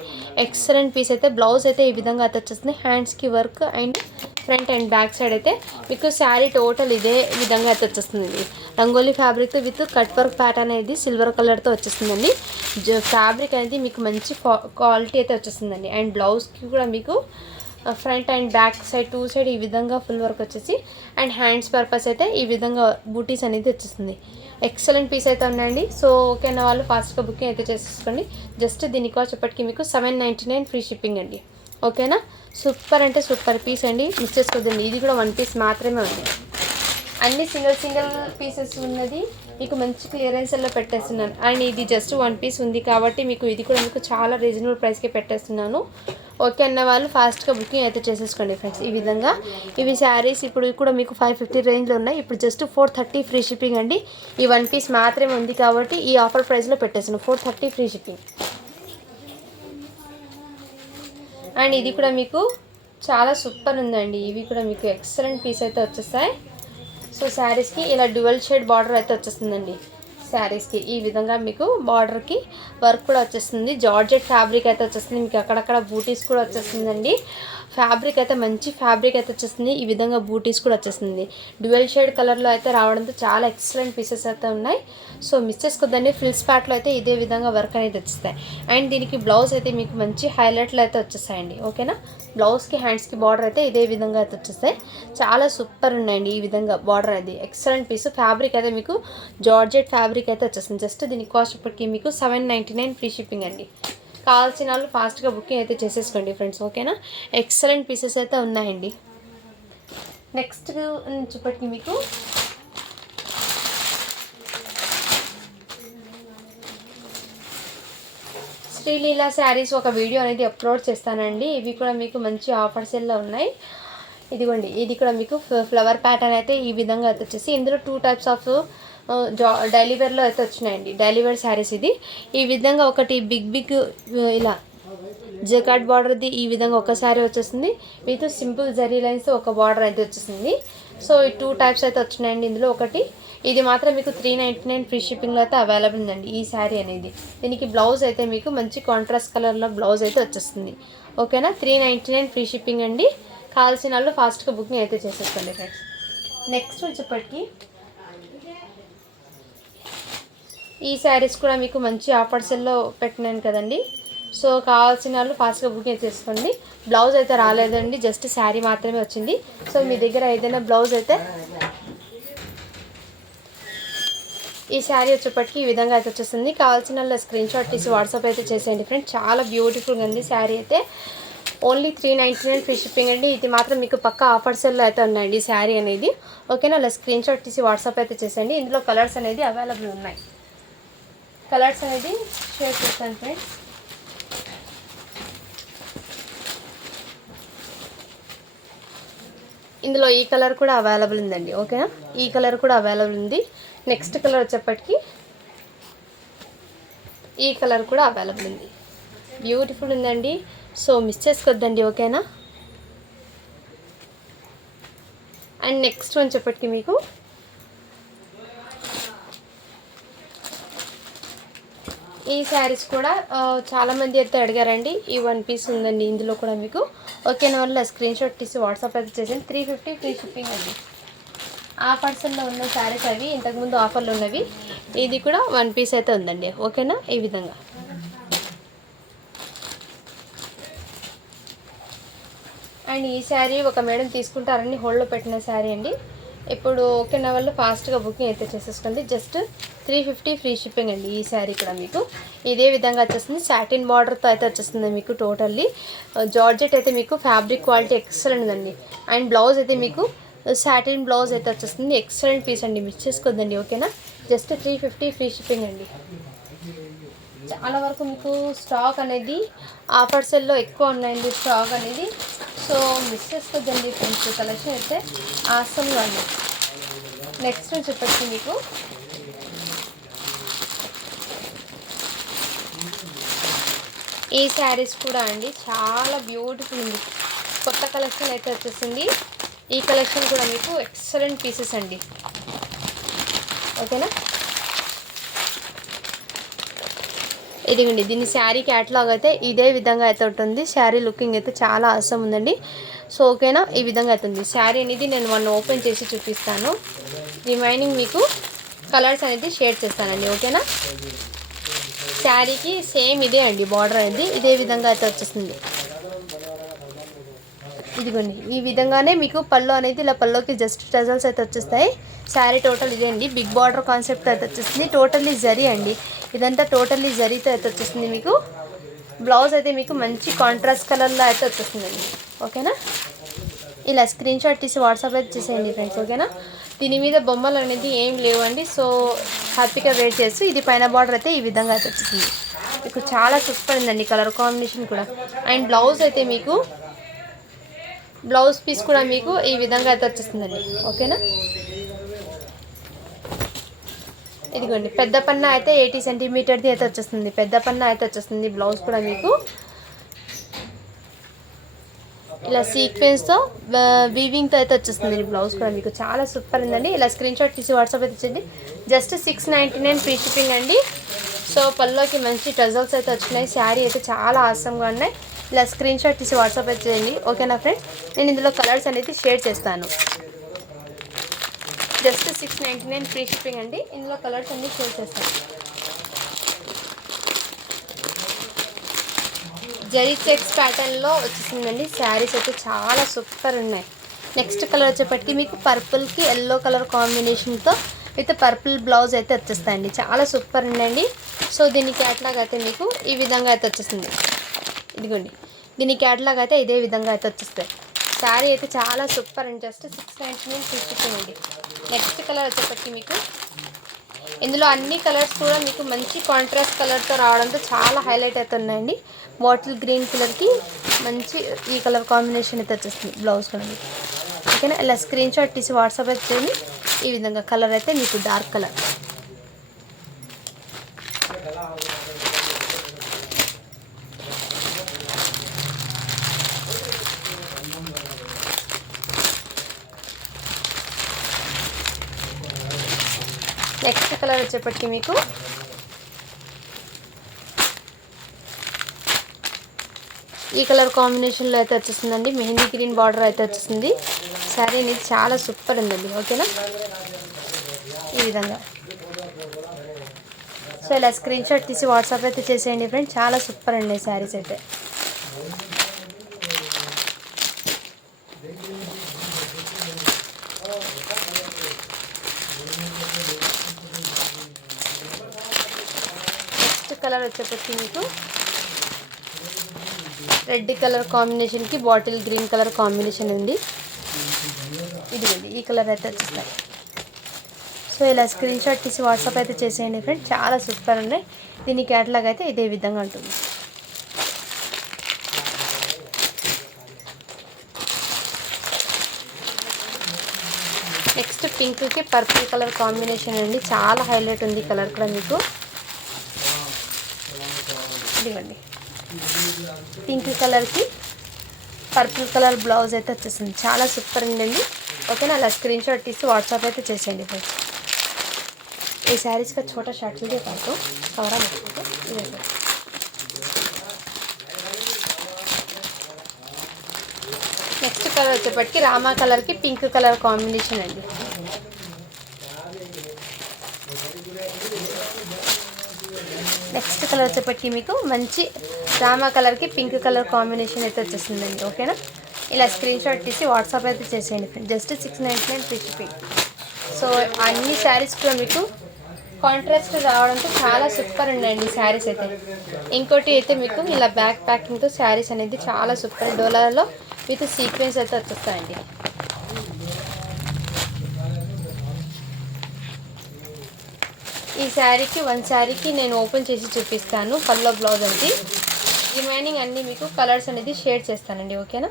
ఎక్సలెంట్ పీస్ అయితే. బ్లౌజ్ అయితే ఈ విధంగా అయితే వచ్చేస్తుంది, హ్యాండ్స్కి work and front and back side అయితే మీకు శారీ టోటల్ ఇదే విధంగా అయితే వచ్చేస్తుంది. రంగోలీ ఫ్యాబ్రిక్తో విత్ కట్ వర్క్ ప్యాటర్న్ అనేది సిల్వర్ కలర్తో వచ్చేస్తుందండి. ఫ్యాబ్రిక్ అనేది మీకు మంచి క్వాలిటీ అయితే వచ్చేస్తుందండి. అండ్ బ్లౌజ్కి కూడా మీకు front and back side 2 side ఈ విధంగా ఫుల్ వర్క్ వచ్చేసి అండ్ హ్యాండ్స్ పర్పస్ అయితే ఈ విధంగా బూటీస్ అనేది వచ్చేస్తుంది. ఎక్సలెంట్ పీస్ అయితే ఉన్నాయండి. సో ఓకేనా, వాళ్ళు ఫాస్ట్గా బుకింగ్ అయితే చేసేసుకోండి. జస్ట్ దీని కాస్ట్ ఇప్పటికి మీకు 799 ఫ్రీ షిప్పింగ్ అండి. ఓకేనా, సూపర్ అంటే సూపర్ పీస్ అండి, మిస్ చేసుకోవద్దండి. ఇది కూడా 1 పీస్ మాత్రమే ఉంది. అన్ని సింగిల్ పీసెస్ ఉన్నది మీకు మంచి క్లియరెన్స్లో పెట్టేస్తున్నాను. అండ్ ఇది జస్ట్ 1 పీస్ ఉంది కాబట్టి మీకు ఇది కూడా మీకు చాలా రీజనబుల్ ప్రైస్కి పెట్టేస్తున్నాను. ఓకే అన్న వాళ్ళు ఫాస్ట్గా బుకింగ్ అయితే చేసేసుకోండి ఫ్రెండ్స్. ఈ విధంగా ఇవి శారీస్ ఇప్పుడు కూడా మీకు 550 రేంజ్లో ఉన్నాయి. ఇప్పుడు జస్ట్ 430 ఫ్రీ షిప్పింగ్ అండి. ఈ 1 పీస్ మాత్రమే ఉంది కాబట్టి ఈ ఆఫర్ ప్రైస్లో పెట్టేస్తున్నాను, 430 ఫ్రీ షిప్పింగ్. అండ్ ఇది కూడా మీకు చాలా సూపర్ ఉందండి. ఇవి కూడా మీకు ఎక్సలెంట్ పీస్ అయితే వచ్చేస్తాయి. సో శారీస్కి ఇలా డ్యువల్ షేడ్ బార్డర్ అయితే వచ్చేస్తుందండి. శారీస్కి ఈ విధంగా మీకు బార్డర్కి వర్క్ కూడా వచ్చేస్తుంది. జార్జెట్ ఫ్యాబ్రిక్ అయితే వచ్చేస్తుంది. మీకు అక్కడక్కడ బూటీస్ కూడా వచ్చేస్తుందండి. ఫ్యాబ్రిక్ అయితే మంచి ఫ్యాబ్రిక్ అయితే వచ్చేస్తుంది. ఈ విధంగా బూటీస్ కూడా వచ్చేస్తుంది. డ్యువల్ షేడ్ కలర్లో అయితే రావడంతో చాలా ఎక్సలెంట్ పీసెస్ అయితే ఉన్నాయి. సో మిస్ చేసుకోద్దండి. ఫ్రిల్స్ ప్యాట్లో అయితే ఇదే విధంగా వర్క్ అనేది వచ్చేస్తాయి. అండ్ దీనికి బ్లౌజ్ అయితే మీకు మంచి హైలైట్లు అయితే వచ్చేస్తాయండి. ఓకేనా, బ్లౌజ్కి హ్యాండ్స్కి బార్డర్ అయితే ఇదే విధంగా అయితే వచ్చేస్తాయి. చాలా సూపర్ ఉన్నాయండి. ఈ విధంగా బార్డర్ అది ఎక్సలెంట్ పీస్. ఫ్యాబ్రిక్ అయితే మీకు జార్జెట్ ఫ్యాబ్రిక్ అయితే వచ్చేస్తుంది. జస్ట్ దీని కాస్ట్ ఇప్పటికి మీకు 799 ఫ్రీ షిప్పింగ్ అండి. కావాల్సిన వాళ్ళు ఫాస్ట్గా బుకింగ్ అయితే చేసేసుకోండి ఫ్రెండ్స్. ఓకేనా, ఎక్సలెంట్ పీసెస్ అయితే ఉన్నాయండి. నెక్స్ట్ ఇప్పటికి మీకు శ్రీలీల శారీస్ ఒక వీడియో అనేది అప్లోడ్ చేస్తానండి. ఇవి కూడా మీకు మంచి ఆఫర్స్లో ఉన్నాయి. ఇదిగోండి, ఇది కూడా మీకు ఫ్లవర్ ప్యాటర్న్ అయితే ఈ విధంగా అయితే వచ్చేసి ఇందులో 2 టైప్స్ ఆఫ్ డైలీ వేర్లో అయితే వచ్చినాయండి. డైలీ వేర్ శారీస్ ఇది ఈ విధంగా ఒకటి బిగ్ ఇలా జకాట్ బార్డర్ది ఈ విధంగా ఒక శారీ వచ్చేస్తుంది. విత్ సింపుల్ జరీ లైన్స్ ఒక బార్డర్ అయితే వచ్చేసింది. సో ఈ 2 టైప్స్ అయితే వచ్చినాయండి. ఇందులో ఒకటి ఇది మాత్రం మీకు 399 ఫ్రీ షిప్పింగ్లో అయితే అవైలబుల్ ఉందండి ఈ శారీ అనేది. దీనికి బ్లౌజ్ అయితే మీకు మంచి కాంట్రాస్ట్ కలర్లో బ్లౌజ్ అయితే వచ్చేస్తుంది. ఓకేనా, 399 ఫ్రీ షిప్పింగ్ అండి. కావాల్సిన వాళ్ళు ఫాస్ట్గా బుకింగ్ అయితే చేసేసుకోండి ఫ్రెండ్స్. నెక్స్ట్ వచ్చేప్పటికి ఈ శారీస్ కూడా మీకు మంచి ఆఫర్స్లో పెట్టినాను కదండి. సో కావాల్సిన వాళ్ళు ఫాస్ట్గా బుకింగ్ చేసుకోండి. బ్లౌజ్ అయితే రాలేదండి, జస్ట్ శారీ మాత్రమే వచ్చింది. సో మీ దగ్గర ఏదైనా బ్లౌజ్ అయితే ఈ శారీ వచ్చేప్పటికి ఈ విధంగా అయితే వచ్చేస్తుంది. కావాల్సిన స్క్రీన్ షాట్ తీసి వాట్సాప్ అయితే చేసేయండి ఫ్రెండ్స్. చాలా బ్యూటిఫుల్గా ఉంది శారీ అయితే. ఓన్లీ 399 ఫ్రీ షిప్పింగ్ అండి. ఇది మాత్రం మీకు పక్క ఆఫర్స్లో అయితే ఉన్నాయండి ఈ శారీ అనేది. ఓకేనా, అలా స్క్రీన్ షాట్ తీసి వాట్సాప్ అయితే చేసేయండి. ఇందులో కలర్స్ అనేది అవైలబుల్ ఉన్నాయి. కలర్స్ అనేది షేర్ చేస్తాను ఫ్రెండ్స్. ఇందులో ఈ కలర్ కూడా అవైలబుల్ ఉందండి. ఓకేనా, ఈ కలర్ కూడా అవైలబుల్ ఉంది. నెక్స్ట్ కలర్ వచ్చేప్పటికి ఈ కలర్ కూడా అవైలబుల్ ఉంది. బ్యూటిఫుల్ ఉందండి. సో మిస్ చేసుకోవద్దండి. ఓకేనా, అండ్ నెక్స్ట్ వచ్చేప్పటికి మీకు ఈ శారీస్ కూడా చాలామంది అయితే అడిగారండి. ఈ 1 పీస్ ఉందండి ఇందులో కూడా మీకు. ఓకేనా, వల్ల స్క్రీన్ షాట్ తీసి వాట్సాప్ అయితే చేసింది. 350 ఫ్రీ షిప్పింగ్ అండి. ఆఫర్స్లో ఉన్న శారీస్ అవి, ఇంతకుముందు ఆఫర్లు ఉన్నవి. ఇది కూడా 1 పీస్ అయితే ఉందండి. ఓకేనా, ఈ విధంగా. అండ్ ఈ శారీ ఒక మేడం తీసుకుంటారని హోల్డ్లో పెట్టిన శారీ అండి. ఇప్పుడు ఓకేనా వాళ్ళు ఫాస్ట్గా బుకింగ్ అయితే చేసేసుకోండి. జస్ట్ 350 ఫ్రీ షిప్పింగ్ అండి. ఈ శారీ కూడా మీకు ఇదే విధంగా వచ్చేస్తుంది. సాటిన్ బార్డర్తో అయితే వచ్చేస్తుంది మీకు. టోటల్లీ జార్జెట్ అయితే మీకు ఫ్యాబ్రిక్ క్వాలిటీ ఎక్సలెంట్ అండి. అండ్ బ్లౌజ్ అయితే మీకు సాటిన్ బ్లౌజ్ అయితే వచ్చేస్తుంది. ఎక్సలెంట్ పీస్ అండి, మిస్ చేసుకోద్దండి. ఓకేనా, జస్ట్ 350 ఫ్రీ షిప్పింగ్ అండి. చాలా వరకు మీకు స్టాక్ అనేది ఆఫర్ సెల్లో ఎక్కువ ఉన్నాయండి స్టాక్ అనేది. సో మిస్ చేసుకోద్దండి ఫ్రెండ్స్. కలెక్షన్ అయితే ఆసంగా ఉంది. నెక్స్ట్ చెప్పచ్చు మీకు ఈ శారీస్ కూడా అండి చాలా బ్యూటిఫుల్ ఉంది. కొత్త కలెక్షన్ అయితే వచ్చేసింది. ఈ కలెక్షన్ కూడా మీకు ఎక్సలెంట్ పీసెస్ అండి. ఓకేనా, ఇదిగండి దీని శారీ క్యాటలాగ్ అయితే ఇదే విధంగా అయితే ఉంటుంది. శారీ లుకింగ్ అయితే చాలా అవసరం ఉందండి. సో ఓకేనా, ఈ విధంగా అవుతుంది శారీ అనేది. నేను ఓపెన్ చేసి చూపిస్తాను. రిమైనింగ్ మీకు కలర్స్ అనేది షేర్ చేస్తానండి. ఓకేనా, శారీకి సేమ్ ఇదే అండి బార్డర్ అనేది ఇదే విధంగా అయితే వచ్చేస్తుంది. ఇదిగోండి ఈ విధంగానే మీకు పళ్ళు అనేది ఇలా పళ్ళుకి జస్ట్ టజల్స్ అయితే వచ్చేస్తాయి. శారీ టోటల్ ఇదే అండి. బిగ్ బార్డర్ కాన్సెప్ట్ అయితే వచ్చేస్తుంది. టోటల్లీ జరీ అండి. ఇదంతా టోటల్లీ జరీతో అయితే వచ్చేస్తుంది మీకు. బ్లౌజ్ అయితే మీకు మంచి కాంట్రాస్ట్ కలర్లో అయితే వచ్చేస్తుందండి. ఓకేనా, ఇలా స్క్రీన్ షాట్ తీసి వాట్సాప్ అయితే చేసేయండి ఫ్రెండ్స్. ఓకేనా, దీని మీద బొమ్మలు అనేది ఏం లేవండి. సో హ్యాపీగా వెయిట్ చేస్తూ ఇది పైన బార్డర్ అయితే ఈ విధంగా అయితే వచ్చేసింది మీకు. చాలా సూపర్ ఉందండి కలర్ కాంబినేషన్ కూడా. అండ్ బ్లౌజ్ అయితే మీకు బ్లౌజ్ పీస్ కూడా మీకు ఈ విధంగా అయితే వచ్చేస్తుందండి. ఓకేనా, ఇదిగోండి పెద్ద పన్నా అయితే 80 సెంటీమీటర్ది అయితే వచ్చేస్తుంది. పెద్ద పన్నా అయితే వచ్చేస్తుంది. బ్లౌజ్ కూడా మీకు ఇలా సీక్వెన్స్తో వీవింగ్తో అయితే వచ్చేస్తుంది. బ్లౌజ్ కూడా మీకు చాలా సూపర్ ఉందండి. ఇలా స్క్రీన్ షాట్ తీసి వాట్సాప్ అయితే ఇచ్చింది. జస్ట్ 699 ఫ్రీ షిప్పింగ్ అండి. సో పల్లోకి మంచి టజల్స్ అయితే వచ్చినాయి. శారీ అయితే చాలా ఆసంగా ఉన్నాయి. ఇలా స్క్రీన్ షాట్ తీసి వాట్సాప్ అయితే చేయండి. ఓకేనా ఫ్రెండ్స్, నేను ఇందులో కలర్స్ అనేది షేర్ చేస్తాను. జస్ట్ 699 ఫ్రీ షిప్పింగ్ అండి. ఇందులో కలర్స్ అన్నీ షేర్ చేస్తాను. జరీ చెక్స్ ప్యాటర్న్లో వచ్చేసిందండి. శారీస్ అయితే చాలా సూపర్ ఉన్నాయి. నెక్స్ట్ కలర్ వచ్చేప్పటికి మీకు పర్పుల్కి ఎల్లో కలర్ కాంబినేషన్తో విత్ పర్పుల్ బ్లౌజ్ అయితే వచ్చేస్తాయండి. చాలా సూపర్ ఉందండి. సో దీని క్యాట్లాగ్ అయితే మీకు ఈ విధంగా అయితే వచ్చేస్తుంది. ఇదిగోండి దీని క్యాట్లాగ్ అయితే ఇదే విధంగా అయితే వచ్చేస్తాయి. శారీ అయితే చాలా సూపర్ అండి. జస్ట్ 699 ఫ్రీ షిప్పింగ్ అండి. నెక్స్ట్ కలర్ వచ్చేప్పటికి మీకు ఇందులో అన్ని కలర్స్ కూడా మీకు మంచి కాంట్రాస్ట్ కలర్తో రావడంతో చాలా హైలైట్ అవుతున్నాయండి. బాటిల్ గ్రీన్ కలర్కి మంచి ఈ కలర్ కాంబినేషన్ అయితే వచ్చేస్తుంది. బ్లౌజ్ కూడా మీకు. ఓకేనా, ఇలా స్క్రీన్ షాట్ తీసి వాట్సాప్ అయితే చేయండి. ఈ విధంగా కలర్ అయితే మీకు డార్క్ కలర్. నెక్స్ట్ కలర్ వచ్చేప్పటికి మీకు ఈ కలర్ కాంబినేషన్లో అయితే వచ్చేస్తుందండి. మెహందీ గ్రీన్ బార్డర్ అయితే వచ్చేసింది. శారీ అనేది చాలా సూపర్ ఉందండి. ఓకేనా, ఈ విధంగా. సో ఇలా స్క్రీన్ షాట్ తీసి వాట్సాప్ అయితే చేసేయండి ఫ్రెండ్స్. చాలా సూపర్ అండి శారీస్ అయితే. కలర్ వచ్చేప్పటికి మీకు రెడ్ కలర్ కాంబినేషన్కి బాటిల్ గ్రీన్ కలర్ కాంబినేషన్ ఉంది. ఇదిగోండి ఈ కలర్ అయితే వచ్చేస్తాయి. సో ఇలా స్క్రీన్ షాట్ తీసి వాట్సాప్ అయితే చేసేయండి ఫ్రెండ్. చాలా సూపర్ ఉన్నాయి. దీని క్యాటలాగ్ అయితే ఇదే విధంగా ఉంటుంది. నెక్స్ట్ పింక్కి పర్పుల్ కలర్ కాంబినేషన్ అండి. చాలా హైలైట్ ఉంది కలర్ కూడా మీకు. ఇదిగోండి పింక్ కలర్కి పర్పుల్ కలర్ బ్లౌజ్ అయితే వచ్చేసింది. చాలా సూపర్ ఉందండి. ఓకేనా, అలా స్క్రీన్ షాట్ తీసి వాట్సాప్ అయితే చేసేయండి ఫ్రెండ్స్. ఈ శారీస్ का छोटा शर्ट वीडियो काटो कवरा देखो. నెక్స్ట్ కలర్ వచ్చేప్పటికి రామా కలర్కి పింక్ కలర్ కాంబినేషన్ అండి. నెక్స్ట్ కలర్ వచ్చేప్పటికి మీకు మంచి రామా కలర్కి పింక్ కలర్ కాంబినేషన్ అయితే వచ్చేసిందండి. ఓకేనా, ఇలా స్క్రీన్ షాట్ తీసి వాట్సాప్ అయితే చేసేయండి. Just 699 free shipping. సో అన్ని శారీస్ కూడా మీకు కాంట్రాస్ట్ రావడంతో చాలా సూపర్ ఉండండి శారీస్ అయితే. ఇంకోటి అయితే మీకు ఇలా బ్యాక్ ప్యాకింగ్తో శారీస్ అనేది చాలా సూపర్. డోలాలో విత్ సీక్వెన్స్ అయితే వచ్చేస్తాయండి. ఈ శారీకి వన్ శారీకి నేను ఓపెన్ చేసి చూపిస్తాను పల్లో బ్లౌజ్ అనేది. రిమైనింగ్ అన్నీ మీకు కలర్స్ అనేది షేర్ చేస్తానండి. ఓకేనా,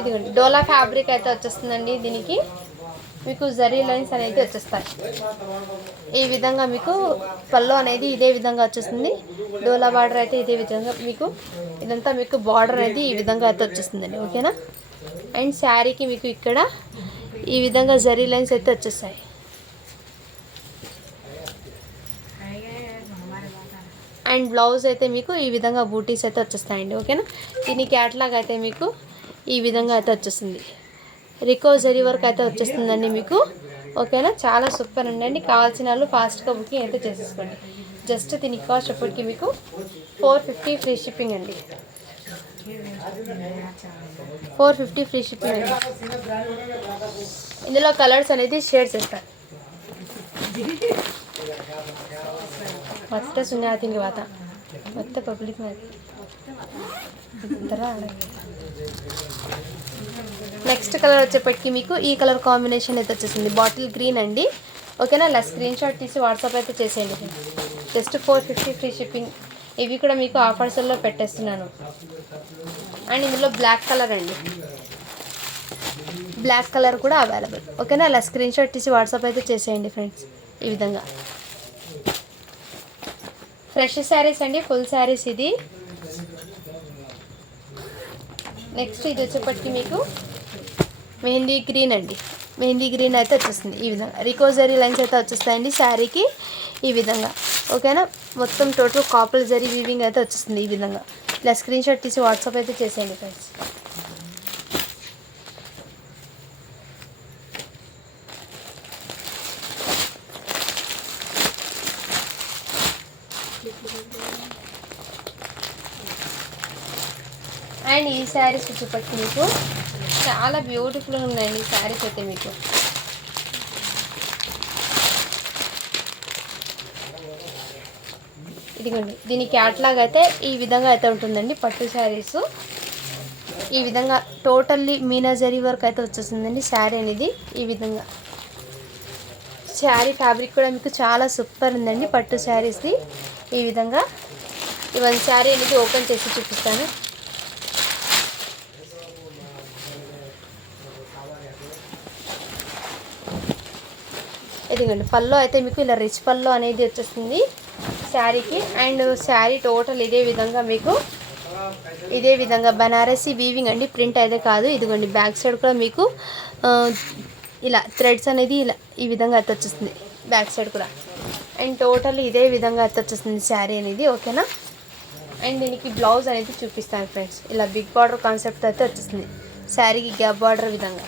ఇదిగోండి డోలా ఫ్యాబ్రిక్ అయితే వచ్చేస్తుందండి. దీనికి మీకు జరీ లైన్స్ అనేది వచ్చేస్తాయి. ఈ విధంగా మీకు పల్లో అనేది ఇదే విధంగా వచ్చేస్తుంది. డోలా బార్డర్ అయితే ఇదే విధంగా మీకు ఇదంతా మీకు బార్డర్ అనేది ఈ విధంగా అయితే వచ్చేస్తుందండి. ఓకేనా, అండ్ శారీకి మీకు ఇక్కడ ఈ విధంగా జరీ లైన్స్ అయితే వచ్చేస్తాయి. అండ్ బ్లౌజ్ అయితే మీకు ఈ విధంగా బూటీస్ అయితే వచ్చేస్తాయండి. ఓకేనా, దీని క్యాటలాగ్ అయితే మీకు ఈ విధంగా అయితే వచ్చేస్తుంది. రికో జరీ వర్క్ అయితే వచ్చేస్తుందండి మీకు. ఓకేనా, చాలా సూపర్ ఉండండి. కావాల్సిన వాళ్ళు ఫాస్ట్గా బుకింగ్ అయితే చేసేసుకోండి. జస్ట్ దీని కాస్ట్ అప్పటికి మీకు 450 ఫ్రీ షిప్పింగ్ అండి. 450 ఫ్రీ షిప్పింగ్ అండి. ఇందులో కలర్స్ అనేది షేర్ చేస్తారు. ಮತ್ತೆ ಸುಮ್ಮನೆ ಆತೀನಿ ವಾತ ಮತ್ತೆ ಪಬ್ಲಿಕ್ నెక్స్ట్ కలర్ వచ్చేప్పటికి మీకు ఈ కలర్ కాంబినేషన్ అయితే వచ్చేసింది. బాటిల్ గ్రీన్ అండి. ఓకేనా, అలా స్క్రీన్ షాట్ తీసి వాట్సాప్ అయితే చేసేయండి. Just 450 free shipping. ఇవి కూడా మీకు ఆఫర్స్లో పెట్టేస్తున్నాను. అండ్ ఇందులో బ్లాక్ కలర్ అండి. బ్లాక్ కలర్ కూడా అవైలబుల్. ఓకేనా, అలా స్క్రీన్ షాట్ తీసి వాట్సాప్ అయితే చేసేయండి ఫ్రెండ్స్. ఈ విధంగా ఫ్రెష్ శారీస్ అండి, ఫుల్ శారీస్ ఇది. నెక్స్ట్ ఇది వచ్చేప్పటికి మీకు మెహందీ గ్రీన్ అండి. మెహందీ గ్రీన్ అయితే వచ్చేస్తుంది. ఈ విధంగా రికోజరీ లైన్స్ అయితే వచ్చేస్తాయండి శారీకి ఈ విధంగా. ఓకేనా, మొత్తం టోటల్ కాపర్ జరీ వీవింగ్ అయితే వచ్చేస్తుంది ఈ విధంగా. ఇలా స్క్రీన్ షాట్ తీసి వాట్సాప్ అయితే చేసేయండి ఫ్రెండ్స్. అండ్ ఈ శారీస్ వచ్చేప్పటికి మీకు చాలా బ్యూటిఫుల్గా ఉన్నాయండి ఈ శారీస్ అయితే మీకు. ఇదిగోండి దీని క్యాట్లాగ్ అయితే ఈ విధంగా అయితే ఉంటుందండి. పట్టు శారీస్ ఈ విధంగా టోటల్లీ మీనా జరీ వర్క్ అయితే వచ్చేస్తుందండి శారీ అనేది. ఈ విధంగా శారీ ఫ్యాబ్రిక్ కూడా మీకు చాలా సూపర్ ఉందండి పట్టు శారీస్ది. ఈ విధంగా ఈ వన్ శారీ అనేది ఓపెన్ చేసి చూపిస్తాను. ఇదిగోండి పల్లో అయితే మీకు ఇలా రిచ్ పల్లో అనేది వచ్చేస్తుంది శారీకి. అండ్ శారీ టోటల్ ఇదే విధంగా మీకు ఇదే విధంగా బనారసి వీవింగ్ అండి, ప్రింట్ అయితే కాదు. ఇదిగోండి బ్యాక్ సైడ్ కూడా మీకు ఇలా థ్రెడ్స్ అనేది ఇలా ఈ విధంగా అయితే వచ్చేస్తుంది బ్యాక్ సైడ్ కూడా. అండ్ టోటల్ ఇదే విధంగా అయితే వచ్చేస్తుంది శారీ అనేది. ఓకేనా, అండ్ దీనికి బ్లౌజ్ అనేది చూపిస్తాను ఫ్రెండ్స్. ఇలా బిగ్ బార్డర్ కాన్సెప్ట్ అయితే వచ్చేస్తుంది శారీకి. గ్యాప్ బార్డర్ విధంగా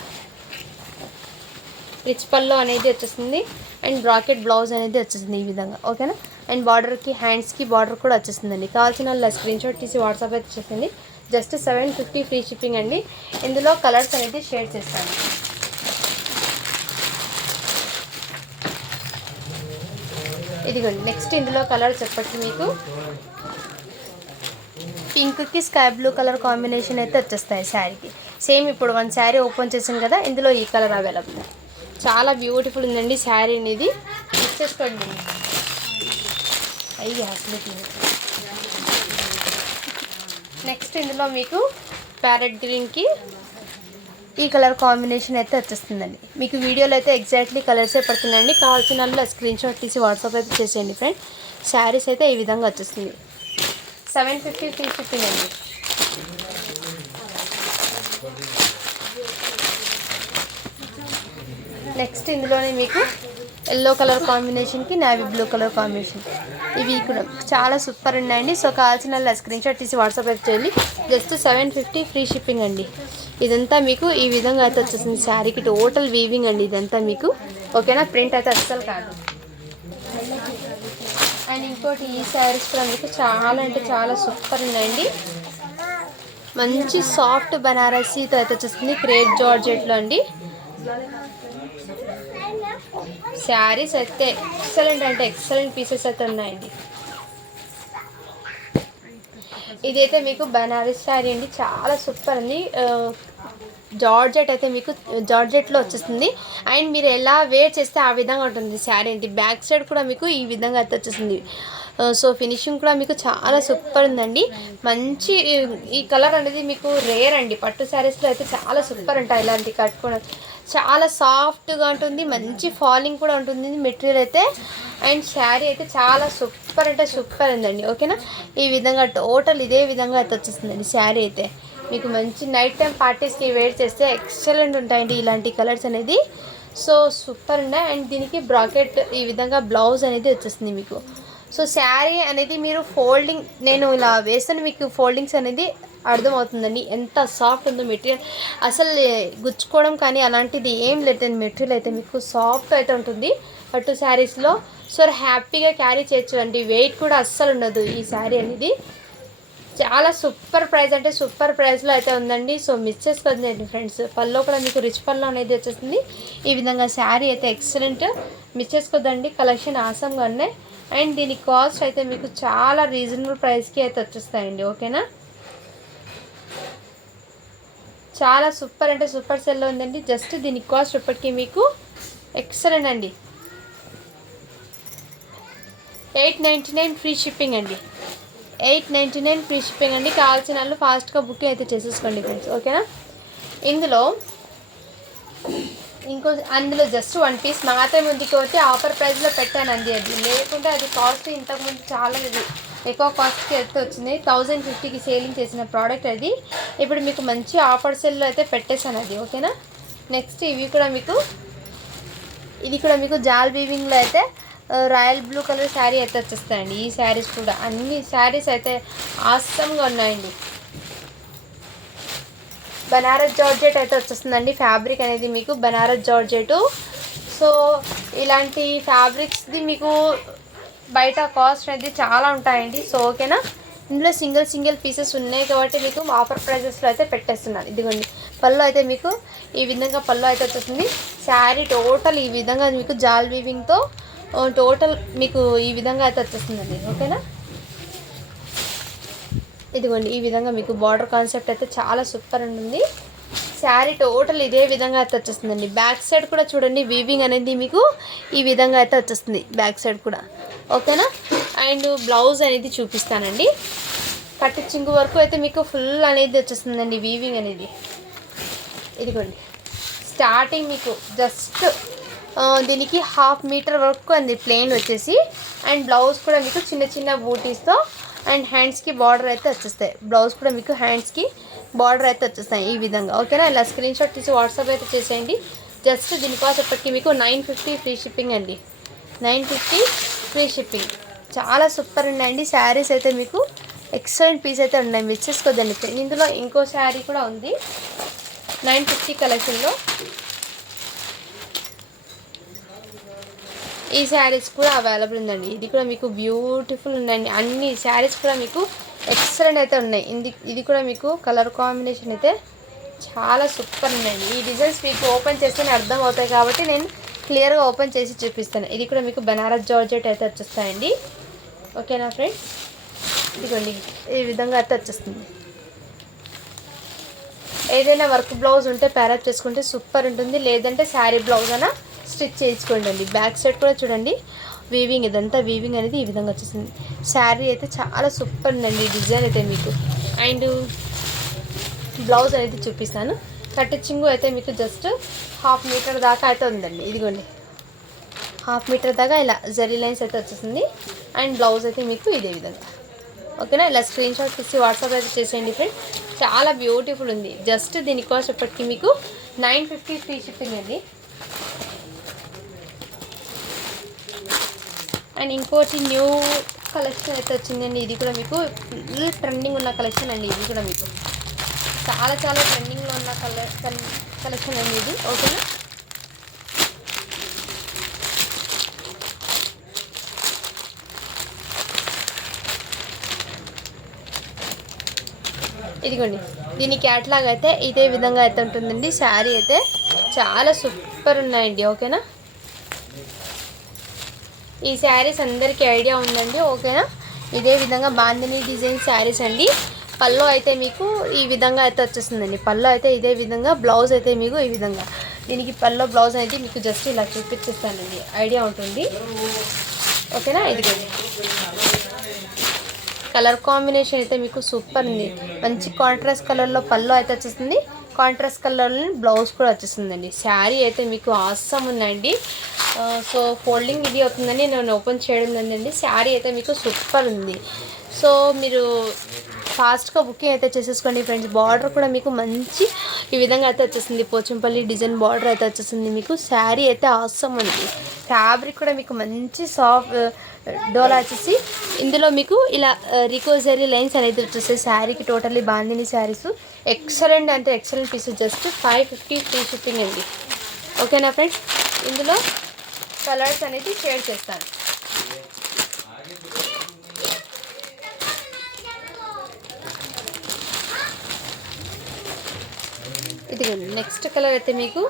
రిచ్ పల్లో అనేది వచ్చేస్తుంది. అండ్ బ్రాకెట్ బ్లౌజ్ అనేది వచ్చేస్తుంది ఈ విధంగా. ఓకేనా, అండ్ బార్డర్కి హ్యాండ్స్కి బార్డర్ కూడా వచ్చేస్తుందండి. కావాల్సిన వాళ్ళ స్క్రీన్ షాట్ తీసి వాట్సాప్ అయితే చేసింది. జస్ట్ 750 ఫ్రీ షిప్పింగ్ అండి. ఇందులో కలర్స్ అనేది షేర్ చేస్తాను. ఇదిగోండి నెక్స్ట్ ఇందులో కలర్ చెప్పండి మీకు పింక్కి స్కై బ్లూ కలర్ కాంబినేషన్ అయితే వచ్చేస్తాయి శారీకి. సేమ్ ఇప్పుడు వన్ శారీ ఓపెన్ చేసాం కదా, ఇందులో ఈ కలర్ అవైలబుల్. చాలా బ్యూటిఫుల్ ఉందండి శారీ అనేది. ఇచ్చేసుకోండి. అయ్యి అసలు నెక్స్ట్ ఇందులో మీకు ప్యారెట్ గ్రీన్కి ఈ కలర్ కాంబినేషన్ అయితే వచ్చేస్తుందండి. మీకు వీడియోలో అయితే ఎగ్జాక్ట్లీ కలర్సే పడుతుందండి. కావాల్సిన వాళ్ళు స్క్రీన్ షాట్ తీసి వాట్సాప్ అయితే చేసేయండి ఫ్రెండ్. శారీస్ అయితే ఈ విధంగా వచ్చేస్తుంది. 750 ఫ్రీ షిప్పింగ్ అండి. నెక్స్ట్ ఇందులోనే మీకు ఎల్లో కలర్ కాంబినేషన్కి నావీ బ్లూ కలర్ కాంబినేషన్, ఇవి కూడా చాలా సూపర్ ఉన్నాయండి. సో కావాల్సిన స్క్రీన్ షాట్ తీసి వాట్సాప్ అయితే చేయండి. జస్ట్ 750 ఫ్రీ షిప్పింగ్ అండి. ఇదంతా మీకు ఈ విధంగా అయితే వచ్చేసింది. శారీకి టోటల్ వీవింగ్ అండి ఇదంతా మీకు. ఓకేనా, ప్రింట్ అయితే అస్సలు కాదు. అండ్ ఇంకోటి ఈ శారీస్ కూడా మీకు చాలా అంటే చాలా సూపర్ ఉన్నాయండి. మంచి సాఫ్ట్ బనారసీతో అయితే వచ్చేస్తుంది, క్రేప్ జార్జెట్లో అండి. శారీస్ అయితే ఎక్సలెంట్ అంటే ఎక్సలెంట్ పీసెస్ అయితే ఉన్నాయండి. ఇదైతే మీకు బనారస్ శారీ అండి, చాలా సూపర్ అండి. జార్జెట్ అయితే మీకు జార్జెట్లో వచ్చేస్తుంది. అండ్ మీరు ఎలా వేర్ చేస్తే ఆ విధంగా ఉంటుంది శారీ అండి. బ్యాక్ సైడ్ కూడా మీకు ఈ విధంగా అయితే వచ్చేస్తుంది. సో ఫినిషింగ్ కూడా మీకు చాలా సూపర్ ఉందండి. మంచి ఈ కలర్ అనేది మీకు రేర్ అండి. పట్టు శారీస్లో అయితే చాలా సూపర్ ఉంటాయి ఇలాంటి కట్టుకోవడం. చాలా సాఫ్ట్గా ఉంటుంది, మంచి ఫాలింగ్ కూడా ఉంటుంది మెటీరియల్ అయితే. అండ్ శారీ అయితే చాలా సూపర్ అంటే సూపర్ ఉందండి. ఓకేనా, ఈ విధంగా టోటల్ ఇదే విధంగా అయితే వచ్చేస్తుందండి శారీ అయితే. మీకు మంచి నైట్ టైం పార్టీస్కి వేర్ చేస్తే ఎక్సలెంట్ ఉంటాయండి ఇలాంటి కలర్స్ అనేది. సో సూపర్ ఉన్నాయి. అండ్ దీనికి బ్రాకెట్ ఈ విధంగా బ్లౌజ్ అనేది వచ్చేస్తుంది మీకు. సో శారీ అనేది మీరు ఫోల్డింగ్ నేను ఇలా వేస్తాను, మీకు ఫోల్డింగ్స్ అనేది అర్థమవుతుందండి ఎంత సాఫ్ట్ ఉందో మెటీరియల్. అసలు గుచ్చుకోవడం కానీ అలాంటిది ఏం లేదండి. మెటీరియల్ అయితే మీకు సాఫ్ట్ అయితే ఉంటుంది పట్టు శారీస్లో. సో హ్యాపీగా క్యారీ చేయొచ్చు అండి. వెయిట్ కూడా అస్సలు ఉండదు ఈ శారీ అనేది. చాలా సూపర్ ప్రైస్ అంటే సూపర్ ప్రైస్లో అయితే ఉందండి. సో మిస్ చేసుకోండి ఫ్రెండ్స్. పల్లో కూడా మీకు రిచ్ పల్లో అనేది వచ్చేస్తుంది ఈ విధంగా. శారీ అయితే ఎక్సలెంట్, మిస్ చేసుకోద్దండి. కలెక్షన్ ఆసంగా ఉన్నాయి. అండ్ దీని కాస్ట్ అయితే మీకు చాలా రీజనబుల్ ప్రైస్కి అయితే వచ్చేస్తాయండి. ఓకేనా, చాలా సూపర్ అంటే సూపర్ సెల్లో ఉందండి. జస్ట్ దీని కాస్ట్ ఇప్పటికీ మీకు ఎక్సలెంట్ అండి. 899 ఫ్రీ షిప్పింగ్ అండి. 899 ఫ్రీ షిప్పింగ్ అండి. కావాల్సిన వాళ్ళు ఫాస్ట్గా బుకింగ్ అయితే చేసేసుకోండి ఫ్రెండ్స్. ఓకేనా, అందులో జస్ట్ 1 పీస్ మాత్రమే ముందుకు వచ్చి ఆఫర్ ప్రైస్లో పెట్టానండి. అది లేకుంటే అది కాస్ట్ ఇంతకుముందు చాలా ఎక్కువ కాస్ట్కి అయితే వచ్చింది. 1050కి సేలింగ్ చేసిన ప్రోడక్ట్ అది. ఇప్పుడు మీకు మంచి ఆఫర్ సెల్లో అయితే పెట్టేశాను అది. ఓకేనా, నెక్స్ట్ ఇది కూడా మీకు జాల్ వీవింగ్లో అయితే రాయల్ బ్లూ కలర్ శారీ అయితే వచ్చేస్తాయండి. ఈ శారీస్ కూడా అన్ని శారీస్ అయితే ఆసమ్గా ఉన్నాయండి. బనారస్ జార్జెట్ అయితే వచ్చేస్తుందండి. ఫ్యాబ్రిక్ అనేది మీకు బనారస్ జార్జెట్. సో ఇలాంటి ఫ్యాబ్రిక్స్ది మీకు బయట కాస్ట్ అనేది చాలా ఉంటాయండి. సో ఓకేనా, ఇందులో సింగిల్ పీసెస్ ఉన్నాయి కాబట్టి మీకు ఆఫర్ ప్రైజెస్లో అయితే పెట్టేస్తున్నాను. ఇదిగోండి పళ్ళు అయితే మీకు ఈ విధంగా పళ్ళు అయితే వచ్చేస్తుంది. శారీ టోటల్ ఈ విధంగా మీకు జాల్ వీవింగ్తో టోటల్ మీకు ఈ విధంగా అయితే వచ్చేస్తుందండి. ఓకేనా, ఇదిగోండి ఈ విధంగా మీకు బార్డర్ కాన్సెప్ట్ అయితే చాలా సూపర్ ఉంటుంది. శారీ టోటల్ ఇదే విధంగా అయితే వచ్చేస్తుందండి. బ్యాక్ సైడ్ కూడా చూడండి వీవింగ్ అనేది మీకు ఈ విధంగా అయితే వచ్చేస్తుంది బ్యాక్ సైడ్ కూడా. ఓకేనా, అండ్ బ్లౌజ్ అనేది చూపిస్తానండి. కట్టి చింగు వరకు అయితే మీకు ఫుల్ అనేది వచ్చేస్తుందండి వీవింగ్ అనేది. ఇదిగోండి స్టార్టింగ్ మీకు జస్ట్ దీనికి 1/2 మీటర్ వరకు అంది ప్లెయిన్ వచ్చేసి. అండ్ బ్లౌజ్ కూడా మీకు చిన్న బూటీస్తో అండ్ హ్యాండ్స్కి బార్డర్ అయితే వచ్చేస్తాయి. బ్లౌజ్ కూడా మీకు హ్యాండ్స్కి బార్డర్ అయితే వచ్చేస్తాయి ఈ విధంగా. ఓకేనా, ఇలా స్క్రీన్ షాట్ తీసి వాట్సాప్ అయితే చేసేయండి. జస్ట్ దీనికోసం ఇప్పటికి మీకు 950 ఫ్రీ షిప్పింగ్ అండి. 950 ఫ్రీ షిప్పింగ్. చాలా సూపర్ ఉన్నాయండి శారీస్ అయితే మీకు. ఎక్సలెంట్ పీస్ అయితే ఉన్నాయి, మిస్ చేసుకోదండి. ఇందులో ఇంకో శారీ కూడా ఉంది 950 కలెక్షన్లో. ఈ శారీస్ కూడా అవైలబుల్ ఉందండి. ఇది కూడా మీకు బ్యూటిఫుల్ ఉందండి. అన్ని శారీస్ కూడా మీకు ఎక్సలెంట్ అయితే ఉన్నాయి. ఇది కూడా మీకు కలర్ కాంబినేషన్ అయితే చాలా సూపర్ ఉందండి. ఈ డిజైన్స్ మీకు ఓపెన్ చేస్తేనే అర్థం అవుతాయి కాబట్టి నేను క్లియర్గా ఓపెన్ చేసి చూపిస్తాను. ఇది కూడా మీకు బనారస్ జార్జెట్ అయితే వచ్చేస్తాయండి. ఓకేనా ఫ్రెండ్స్, ఇదిగోండి ఈ విధంగా అయితే వచ్చేస్తుంది. ఏదైనా వర్క్ బ్లౌజ్ ఉంటే ప్యారప్ చేసుకుంటే సూపర్ ఉంటుంది, లేదంటే శారీ బ్లౌజ్ అయినా స్టిచ్ చేయించుకోండి అండి. బ్యాక్ సైడ్ కూడా చూడండి వీవింగ్, ఇదంతా వీవింగ్ అనేది ఈ విధంగా వచ్చేసింది. శారీ అయితే చాలా సూపర్ ఉందండి డిజైన్ అయితే మీకు. అండ్ బ్లౌజ్ అనేది చూపిస్తాను. కట్టించింగు అయితే మీకు జస్ట్ 1/2 మీటర్ దాకా అయితే ఉందండి. ఇదిగోండి 1/2 మీటర్ దాకా ఇలా జరీ లైన్స్ అయితే వచ్చేసింది. అండ్ బ్లౌజ్ అయితే మీకు ఇదే విధంగా. ఓకేనా, ఇలా స్క్రీన్ షాట్ తీసి వాట్సాప్ అయితే చేసేయండి ఫ్రెండ్. చాలా బ్యూటిఫుల్ ఉంది. జస్ట్ దీని కాస్ట్ ఇప్పటికి మీకు 950 ఫ్రీ షిప్పింగ్ అండి. అండ్ ఇంకోటి న్యూ కలెక్షన్ అయితే వచ్చిందండి. ఇది కూడా మీకు ఫుల్ ట్రెండింగ్ ఉన్న కలెక్షన్ అండి. ఇది కూడా మీకు చాలా చాలా ట్రెండింగ్లో ఉన్న కలెక్షన్ అండి ఇది. ఓకేనా, ఇదిగోండి దీని క్యాట్లాగ్ అయితే ఇదే విధంగా అయితే ఉంటుందండి. శారీ అయితే చాలా సూపర్ ఉన్నాయండి. ఓకేనా, ఈ శారీస్ అందరికీ ఐడియా ఉందండి. ఓకేనా, ఇదే విధంగా బాందిని డిజైన్ శారీస్ అండి. పళ్ళు అయితే మీకు ఈ విధంగా అయితే వచ్చేస్తుందండి. పళ్ళు అయితే ఇదే విధంగా, బ్లౌజ్ అయితే మీకు ఈ విధంగా. దీనికి పళ్ళు బ్లౌజ్ అనేది మీకు జస్ట్ ఇలా చూపించేస్తానండి, ఐడియా ఉంటుంది. ఓకేనా, ఇదిగోండి కలర్ కాంబినేషన్ అయితే మీకు సూపర్ ఉంది. మంచి కాంట్రాస్ట్ కలర్లో పళ్ళు అయితే వచ్చేస్తుంది, కాంట్రాస్ట్ కలర్లో బ్లౌజ్ కూడా వచ్చేస్తుందండి. శారీ అయితే మీకు ఆసమ్ ఉందండి. సో ఫోల్డింగ్ ఇది అవుతుందని నేను ఓపెన్ చేయడం లేదండి. శారీ అయితే మీకు సూపర్ ఉంది. సో మీరు ఫాస్ట్గా బుకింగ్ అయితే చేసేసుకోండి ఫ్రెండ్స్. బార్డర్ కూడా మీకు మంచి ఈ విధంగా అయితే వచ్చేసింది. పోచంపల్లి డిజైన్ బార్డర్ అయితే వచ్చేసింది మీకు. శారీ అయితే ఆసమ్ అండి. ఫ్యాబ్రిక్ కూడా మీకు మంచి సాఫ్ట్ డోలా వచ్చేసి ఇందులో మీకు ఇలా రికోజరీ లైన్స్ అనేది వచ్చేస్తాయి. శారీకి టోటల్లీ బాందిని శారీస్ ఎక్సలెంట్ అంటే excellent piece. Just 550 free shipping అండి. ఓకేనా ఫ్రెండ్స్, ఇందులో కలర్స్ అనేది షేర్ చేస్తాను. ఇది నెక్స్ట్ కలర్ అయితే మీకు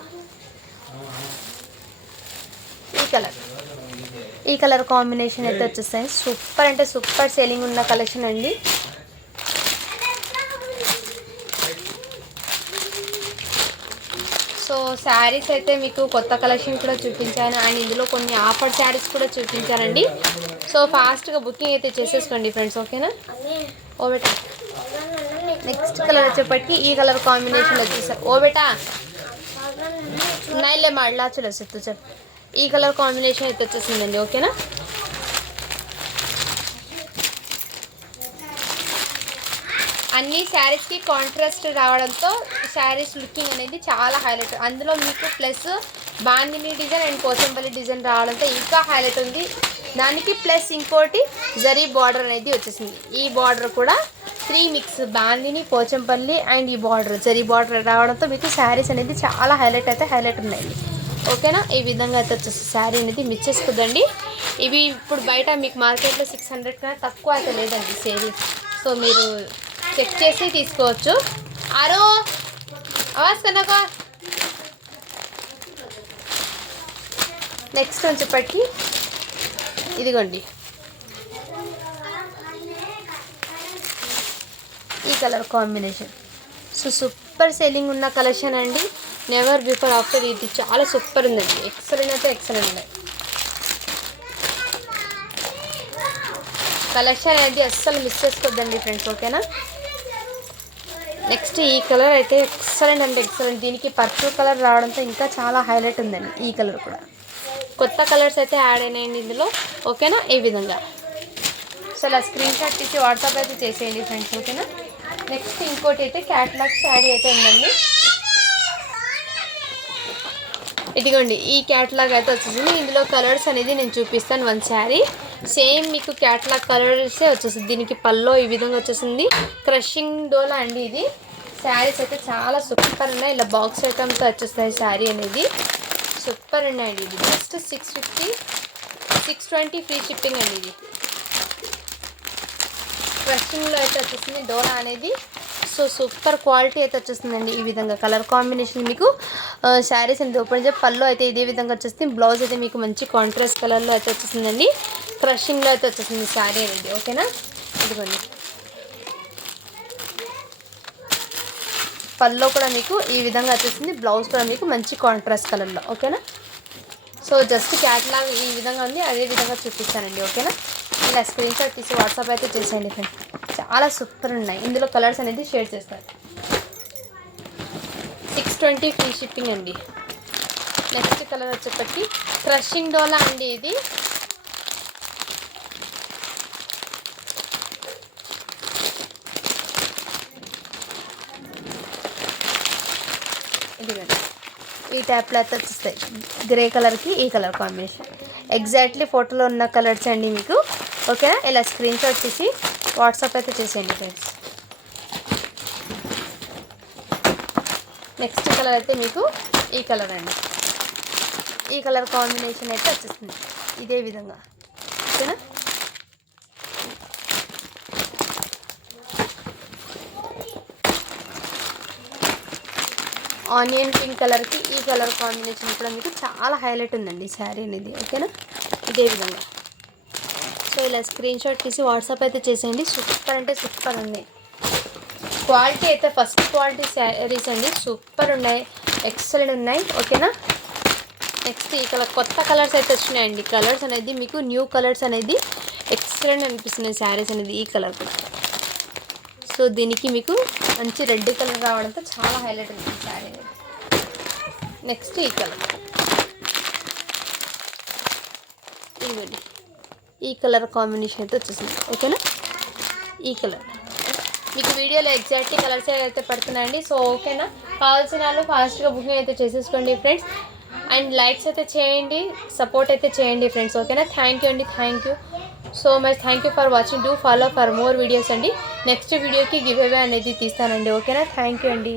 ఈ కలర్ కాంబినేషన్ అయితే వచ్చేస్తాయి. సూపర్ అంటే సూపర్ సేలింగ్ ఉన్న కలెక్షన్ అండి. సో శారీస్ అయితే మీకు కొత్త కలెక్షన్ కూడా చూపించాను. అండ్ ఇందులో కొన్ని ఆఫర్ శారీస్ కూడా చూపించానండి. సో ఫాస్ట్గా బుకింగ్ అయితే చేసేసుకోండి ఫ్రెండ్స్. ఓకేనా, ఓ బేటా నెక్స్ట్ కలర్ వచ్చేప్పటికి ఈ కలర్ కాంబినేషన్ వచ్చేసారు. ఓ బేటా నైలే మాడలా చలో చెప్తూ చెప్. ఈ కలర్ కాంబినేషన్ అయితే వచ్చేసిందండి. ఓకేనా, అన్ని శారీస్కి కాంట్రాస్ట్ రావడంతో శారీస్ లుకింగ్ అనేది చాలా హైలైట్. అందులో మీకు plus bandhani design and Pochampally design రావడంతో ఇంకా హైలైట్ ఉంది. దానికి ప్లస్ ఇంకోటి జరీ బార్డర్ అనేది వచ్చేసింది. ఈ బార్డర్ కూడా 3 మిక్స్ బాందిని పోచంపల్లి అండ్ ఈ బార్డర్ జరీ బార్డర్ రావడంతో మీకు శారీస్ అనేది చాలా హైలైట్ ఉన్నాయండి. ఓకేనా, ఈ విధంగా అయితే వచ్చేసి శారీ అనేది మిస్ చేసుకోద్దండి. ఇవి ఇప్పుడు బయట మీకు మార్కెట్లో 600 కన్నా తక్కువ అయితే లేదండి శారీ. సో మీరు చెక్ చేసి తీసుకోవచ్చు. ఆరో ఆవాజ్ కన్నా. నెక్స్ట్ వచ్చేప్పటికి ఇదిగోండి ఈ colour combination. So super selling ఉన్న కలెక్షన్ అండి. నెవర్ బిఫోర్ ఆఫ్టర్ ఇది చాలా సూపర్ ఉందండి. ఎక్సలెంట్ అయితే ఎక్సలెంట్ ఉంది కలెక్షన్ అనేది. అస్సలు మిస్ చేసుకోవద్దండి ఫ్రెండ్స్. ఓకేనా, నెక్స్ట్ ఈ కలర్ అయితే ఎక్సలెంట్ అంటే ఎక్సలెంట్. దీనికి పర్పుల్ కలర్ రావడంతో ఇంకా చాలా హైలైట్ ఉందండి. ఈ కలర్ కూడా కొత్త కలర్స్ అయితే యాడ్ అయినాయండి ఇందులో. ఓకేనా, ఈ విధంగా. సో ఇలా స్క్రీన్ షాట్ తీసి వాట్సాప్ అయితే చేసేయండి ఫ్రెండ్స్. ఓకేనా, నెక్స్ట్ ఇంకోటి అయితే క్యాట్లాగ్ శారీ అయితే ఉందండి. ఇదిగోండి ఈ క్యాట్లాగ్ అయితే వచ్చేసింది. ఇందులో కలర్స్ అనేది నేను చూపిస్తాను. 1 శారీ సేమ్ మీకు క్యాట్లాగ్ కలర్సే వచ్చేసింది. దీనికి పల్లో ఈ విధంగా వచ్చేసింది. క్రషింగ్ డోలా అండి ఇది. శారీస్ అయితే చాలా సూపర్ ఉన్నాయి. ఇలా బాక్స్ ఐటమ్తో వచ్చేస్తాయి శారీ అనేది. సూపర్ ఉన్నాయండి. ఇది జస్ట్ 650 620 ఫ్రీ షిప్పింగ్ అండి. ఇది క్రషింగ్లో అయితే వచ్చేసింది. డోలా అనేది సో సూపర్ క్వాలిటీ అయితే వచ్చేస్తుందండి. ఈ విధంగా కలర్ కాంబినేషన్ మీకు శారీస్ అనేది ఓపెన్ చేసి పళ్ళు అయితే ఇదే విధంగా వచ్చేస్తుంది. బ్లౌజ్ అయితే మీకు మంచి కాంట్రాస్ట్ కలర్లో అయితే వచ్చేస్తుందండి. క్రషింగ్లో అయితే వచ్చేస్తుంది శారీ అనేది. ఓకేనా, ఇదిగోండి పళ్ళు కూడా మీకు ఈ విధంగా వచ్చేసింది. బ్లౌజ్ కూడా మీకు మంచి కాంట్రాస్ట్ కలర్లో. ఓకేనా, సో జస్ట్ క్యాటలాగ్ ఈ విధంగా ఉంది, అదే విధంగా చూపిస్తానండి. ఓకేనా, ఇలా స్క్రీన్ షాట్ తీసి వాట్సాప్ అయితే చేసేయండి ఫ్రెండ్స్. చాలా సూపర్ ఉన్నాయి. ఇందులో కలర్స్ అనేది షేర్ చేస్తారు. 620 ఫ్రీ షిప్పింగ్ అండి. నెక్స్ట్ కలర్ వచ్చేప్పటికి క్రషింగ్ డోలా అండి. ఇది ఈ ట్యాప్లో అయితే వచ్చేస్తాయి. గ్రే కలర్కి ఈ కలర్ కాంబినేషన్ ఎగ్జాక్ట్లీ ఫోటోలో ఉన్న కలర్స్ అండి మీకు. ఓకేనా, ఇలా స్క్రీన్ షాట్ తీసి వాట్సాప్ అయితే చేసేయండి ఫ్రెండ్స్. నెక్స్ట్ కలర్ అయితే మీకు ఈ కలర్ అండి. ఈ కలర్ కాంబినేషన్ అయితే వచ్చేస్తుంది ఇదే విధంగా. ఓకేనా, ఆనియన్ పింక్ కలర్కి ఈ కలర్ కాంబినేషన్ కూడా మీకు చాలా హైలైట్ ఉందండి శారీ అనేది. ఓకేనా, ఇదే విధంగా. సో ఇలా స్క్రీన్ షాట్ తీసి వాట్సాప్ అయితే చేసేయండి. సూపర్ అంటే సూపర్ ఉంది. క్వాలిటీ అయితే ఫస్ట్ క్వాలిటీ శారీస్ అండి. సూపర్ ఉన్నాయి, ఎక్సలెంట్ ఉన్నాయి. ఓకేనా, నెక్స్ట్ ఈ కలర్ కొత్త కలర్స్ అయితే వచ్చినాయండి. కలర్స్ అనేది మీకు న్యూ కలర్స్ అనేది ఎక్సలెంట్ అనిపిస్తున్నాయి శారీస్ అనేది. ఈ కలర్ కూడా సో దీనికి మీకు మంచి రెడ్ కలర్ రావడంతో చాలా హైలైట్ ఉంది శారీ అనేది. నెక్స్ట్ ఈ కలర్, ఇవ్వండి ఈ కలర్ కాంబినేషన్ అయితే వచ్చేసింది. ఓకేనా, ఈ కలర్ మీకు వీడియోలో ఎగ్జాక్ట్లీ కలర్స్ అయితే పడుతున్నాయండి. సో ఓకేనా, కావాల్సిన వాళ్ళు ఫాస్ట్గా బుకింగ్ అయితే చేసేసుకోండి ఫ్రెండ్స్. అండ్ లైక్స్ అయితే చేయండి, సపోర్ట్ అయితే చేయండి ఫ్రెండ్స్. ఓకేనా, థ్యాంక్ యూ అండి. Thank you so much. Thank you for watching. Do follow for more videos అండి. నెక్స్ట్ వీడియోకి గివ్ అవే అనేది తీస్తానండి. ఓకేనా, థ్యాంక్ యూ అండి.